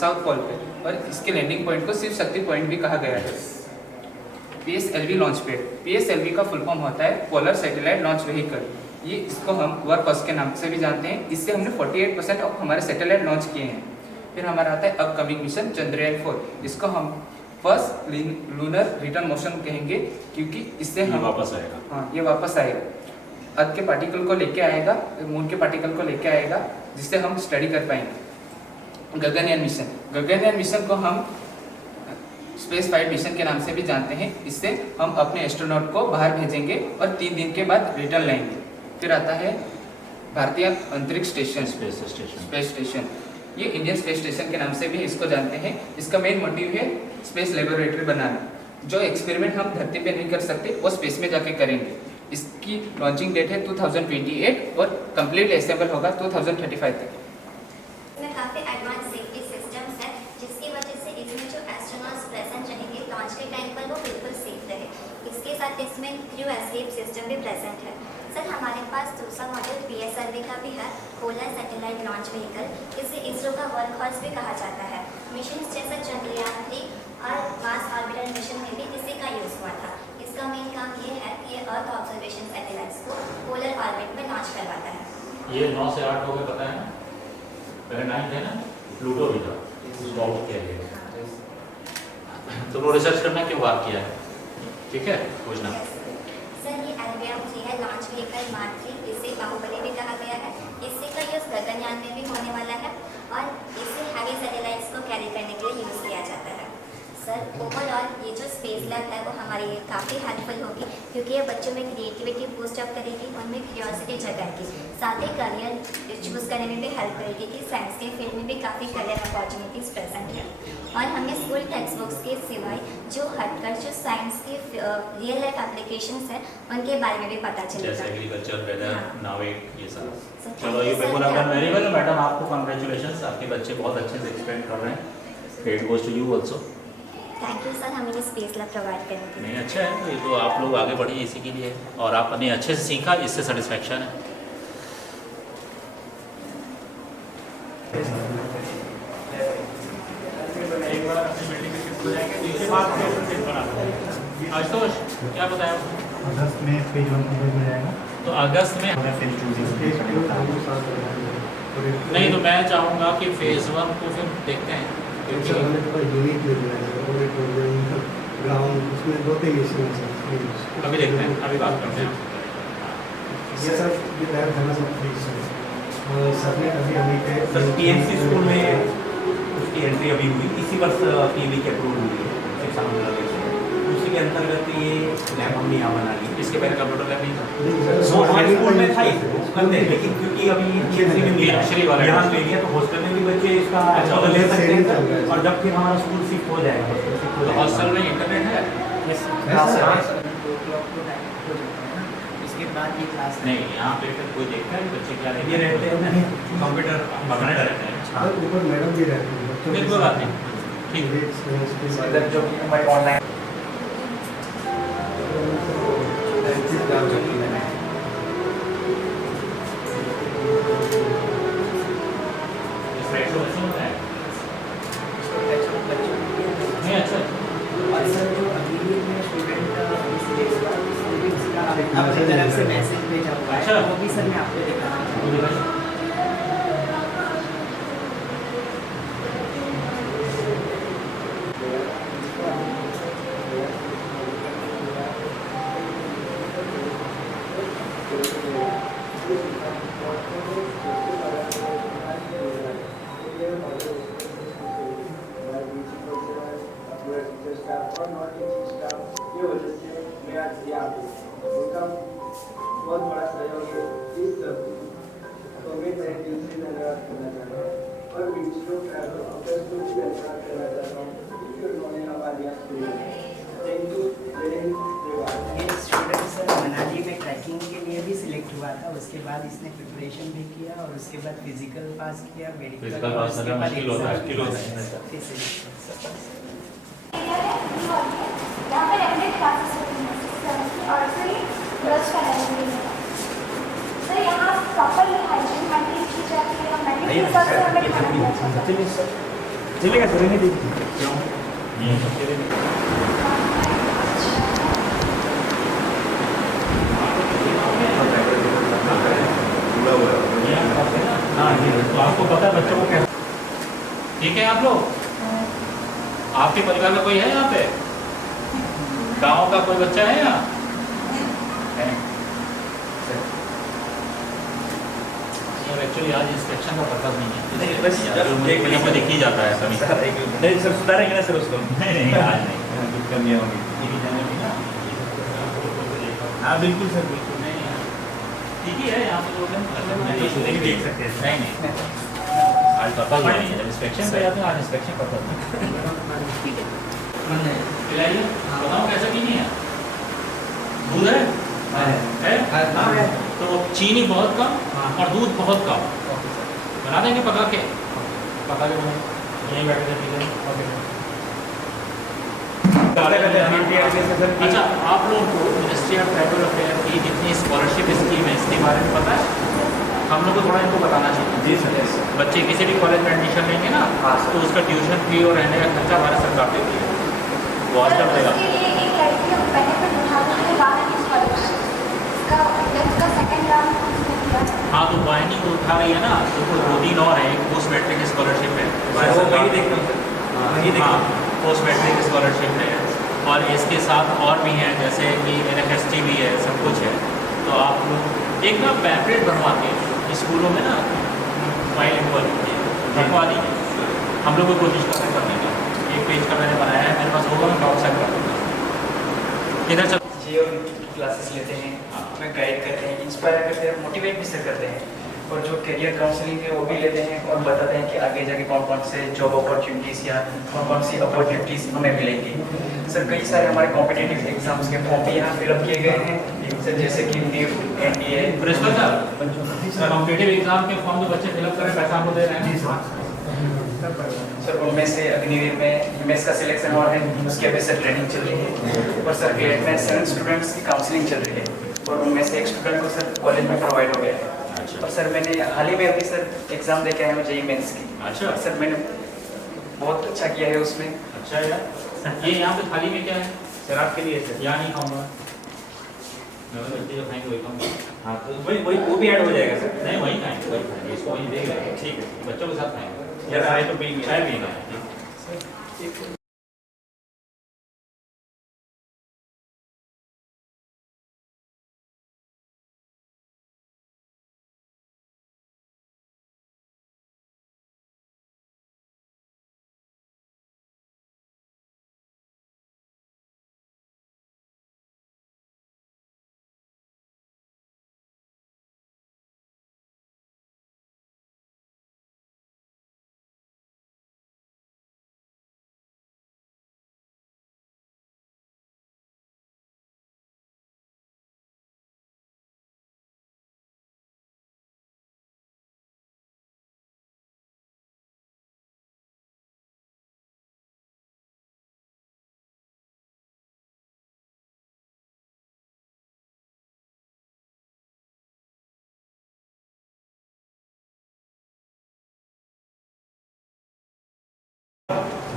साउथ पोल पे और इसके लैंडिंग पॉइंट को शिव शक्ति पॉइंट भी कहा गया है। PSLV launch pad. PSLV का फुल फॉर्म होता है पोलर सैटेलाइट लॉन्च व्हीकल। ये इसको हम वर्कहॉर्स के नाम से भी जानते हैं। इससे हमने 48% ऑफ हमारे सैटेलाइट लॉन्च किए हैं। फिर हमारा आता है अपकमिंग मिशन चंद्रयान 4। इसको हम फर्स्ट लूनर रिटर्न मोशन कहेंगे क्योंकि इससे हम वापस आएगा। हाँ ये वापस आएगा, अर्थ के पार्टिकल को लेके आएगा, मून के पार्टिकल को लेके आएगा, जिससे हम स्टडी कर पाएंगे। गगनयान मिशन को हम स्पेस फ्लाइट मिशन के नाम से भी जानते हैं। इससे हम अपने एस्ट्रोनॉट को बाहर भेजेंगे और 3 दिन के बाद रिटर्न लाएंगे। फिर आता है भारतीय अंतरिक्ष स्टेशन स्पेस स्टेशन। ये इंडियन स्पेस स्टेशन के नाम से भी इसको जानते हैं। इसका मेन मोटिव है स्पेस लेबोरेटरी बनाना। जो एक्सपेरिमेंट हम धरती पे नहीं कर सकते वो स्पेस में जाके करेंगे। इसकी लॉन्चिंग डेट है 2028 और कंप्लीट असेंबल होगा 2035 तक। इसमें काफ़ी एडवांस सेफ्टी सिस्टम्स है, जिसकी वजह से इसमें जो एस्ट्रोनॉट्स प्रेजेंट रहेंगे लॉन्च के टाइम पर वो बिल्कुल सेफ रहे। इसके साथ इसमें क्रू एस्केप सिस्टम भी प्रेजेंट है। सर हमारे पास दूसरा मॉडल PSLV का भी है, पोलर सैटेलाइट लॉन्च व्हीकल। इसे इसरो का वर्कहॉर्स भी कहा जाता है। मिशन जैसे चंद्रयान 3 और मार्स ऑर्बिटल मिशन में भी इसी का यूज़ हुआ था। इसका मेन काम ये है कि ये अर्थ ऑब्जर्वेशन सैटेलाइट्स को पोलर ऑर्बिट में लॉन्च करना ये 9 से 8 हो गए, पता है ना? पहले 9 थे ना, प्लूटो भी था, उसको आउट किया गया। तो वो रिसर्च करना क्यों बात किया है, ठीक है, पूछना। सर ये एलवीआर मुझे है लॉन्च व्हीकल मार्क 3, इसे बाहुबली भी कहा गया है। इससे का यूज़ गगनयान में भी होने वाला है और इसे हैवी सैटेलाइट्स को कैरी करने के लिए यूज़ किया जाता है। सर ओवरऑल ये जो स्पेस लैब है वो हमारे लिए काफ़ी हेल्पफुल होगी, क्योंकि ये बच्चों में क्रिएटिविटी बूस्ट अप करेगी, उनमें क्यूरियोसिटी जगाएगी, साथ ही करियर चूज़ करने में भी हेल्प करेगी कि साइंस के फील्ड में भी काफ़ी करियर अपॉर्चुनिटीज़ प्रेजेंट है। और हमें स्कूल टेक्स्ट बुक्स के सिवाय जो हटकर जो साइंस के रियल लाइफ एप्लीकेशंस हैं उनके बारे में भी पता चलेगा, जैसे एग्रीकल्चर, वेदर, नाविक, ये सब। So, चलो ये पेपर आपका वेरी वेल मैडम, आपको कॉन्ग्रेचुलेशंस, आपके बच्चे बहुत अच्छे से एक्सप्लेन कर रहे हैं। Credit goes to you also. Thank you sir हमें ये स्पेस लैब प्रोवाइड करने के लिए। नहीं अच्छा है, ये तो आप लोग आगे बढ़िए इसी के लिए, और आपने अच्छे से सीखा, इससे सेटिस्फैक्शन है। आशुतोष क्या बताया? अगस्त में फेज 1 कंप्लीट हो जाएगा, तो अगस्त में नहीं, तो मैं चाहूँगा कि फेज 1 को फिर देखते हैं, क्योंकि ग्राउंड उसमें 2-3 मिशन हैं। अभी देखते हैं, अभी बात करते हैं। ये सर ये तैयार करना सब सबमिट अभी पे सर पीएमसी स्कूल में उसकी एंट्री अभी हुई, इसी वर्ष पीवी की अप्रूव हुई है शिक्षा मंत्रालय से, उसी के अंतर्गत ये लैब हमने यहाँ बना ली। इसके पहले कंप्यूटर लैब नहीं था, वो हमारे स्कूल में था करते, लेकिन क्योंकि अभी पीएमसी में मिला, यहाँ ले लिया, तो हॉस्टल में भी बच्चे इसका ले सकते हैं। और जब फिर हमारा स्कूल शिफ्ट हो जाएगा, तो हॉस्टल में इंटरनेट है? इसके बाद ये क्लास नहीं, यहाँ पे फिर कोई देखता है बच्चे क्या ये रहते हैं ना, कंप्यूटर पकड़े रहते हैं। ऊपर मैडम भी रहती है, बिल्कुल बात नहीं, ठीक इधर जो मैं ऑनलाइन नहीं अच्छा। अपनी तरफ से मैसेज भेजा हुआ है, अच्छा। वो भी सर मैं आपको दिखा रहा हूँ। बहुत बड़ा सहयोग है इस तो मैं दिल से धन्यवाद करना चाहता हूँ और विंडो ट्रैवल ऑफिस को भी धन्यवाद करना चाहता हूँ क्योंकि उन्होंने हमारी थैंक यू वेरी मच। ये स्टूडेंट सर मनाली में ट्रैकिंग के लिए भी सिलेक्ट हुआ था, उसके बाद इसने प्रिपरेशन भी किया और उसके बाद फिजिकल पास किया, फिजिकल पास करना मुश्किल होता है, मुश्किल होता है। यहाँ पर रेगुलर क्लासेस होती हैं और फिर ब्रश का रेगुलर सर यहाँ प्रॉपर हाइजीन मेंटेन की जाती है, मेंटेन के हिसाब से हमें खाना दिया जाता है। चलेगा सर, नहीं दीजिए क्यों? ये सब के लिए हाँ जी, तो आपको पता है बच्चों को क्या, ठीक है आप लोग? आपके परिवार का कोई है यहाँ पे? गांव का कोई बच्चा है यहाँ? एक्चुअली आज इंस्पेक्शन का पर्पज नहीं है, बस में देख ही जाता है कभी। नहीं सर, सुधारेंगे ना सर उसको। नहीं आज नहीं, कमियाँ होंगी। हाँ बिल्कुल सर, बिल्कुल नहीं ठीक ही है, यहाँ पे लोग नहीं देख सकते। नहीं आज पर्पज नहीं है, इंस्पेक्शन पे जाते हैं, आज इंस्पेक्शन पर्पज नहीं। पिलाइए, बताओ कैसा चीनी है? दूध है? तो चीनी बहुत कम और दूध बहुत कम, बना देंगे पका के यहीं बैठे थे। अच्छा, आप लोग को मिनिस्ट्री ऑफ ट्राइबल अफेयर की जितनी स्कॉलरशिप स्कीम है इसके बारे में पता है? हम लोग को थोड़ा इनको बताना चाहिए। जी सर। बच्चे किसी भी कॉलेज में एडमिशन लेंगे ना, तो उसका ट्यूशन फी और रहने का खर्चा भारत सरकार देती है, वो हॉस्टल देगा। हाँ, तो वाहिनी को उठा रही है ना, तो वो 2-3 और है। एक पोस्ट मैट्रिक स्कॉलरशिप है, वो वही देखता हूँ सर। हाँ, पोस्ट मैट्रिक स्कॉलरशिप है, और इसके साथ और भी हैं, जैसे कि NFST भी है, सब कुछ है। तो आप लोग एक ना पैम्पलेट बनवा के स्कूलों में ना फाइल बनवा दीजिए। हम लोग को कोशिश करते करने का, एक पेज का मैंने बनाया है, मेरे पास होगा, मैं ड्रॉप सेट कर दूँगा। इधर चल जी, और क्लासेस लेते हैं, हमें गाइड करते हैं, इंस्पायर करते हैं, मोटिवेट भी सर करते हैं, और जो करियर काउंसलिंग है वो भी लेते हैं और बताते हैं कि आगे जाके कौन कौन से जॉब अपॉर्चुनिटीज़ या कौन कौन सी अपॉर्चुनिटीज़ हमें मिलेंगी। सर कई सारे हमारे कॉम्पिटिटिव एग्जाम्स के फॉर्म भी यहाँ फिलअप किए गए हैं सर, जैसे कि NEET, NDA। Principal sir, competitive exam के फॉर्म जो बच्चे फिलअप करें पैसा आपको दे रहे हैं? सर उनमें से अग्निवीर में मेस का सिलेक्शन हुआ है, उसकी अभी सर ट्रेनिंग चल रही है, और सर ग्रेड में 7 स्टूडेंट्स की काउंसलिंग चल रही है, और उनमें से एक स्टूडेंट को सर कॉलेज में प्रोवाइड हो गया है। और सर मैंने हाल ही में अभी सर एग्ज़ाम दे के आया हूँ JEE मेंस की। अच्छा सर मैंने बहुत अच्छा किया है उसमें। अच्छा यार, ये यहाँ पे थाली में क्या है? सर आपके लिए सर। यहाँ नहीं खाऊंगा मैं, बच्चे जो खाएंगे वही खाऊंगा। हाँ, तो वही वही वो भी ऐड हो जाएगा सर। नहीं, वही खाएंगे, वही खाएंगे, इसको वही देगा। ठीक है, बच्चों के साथ खाएंगे यार, चाय तो पीएंगे, चाय पीएंगे।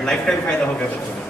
लाइफ टाइम फायदा हो गया बच्चों को।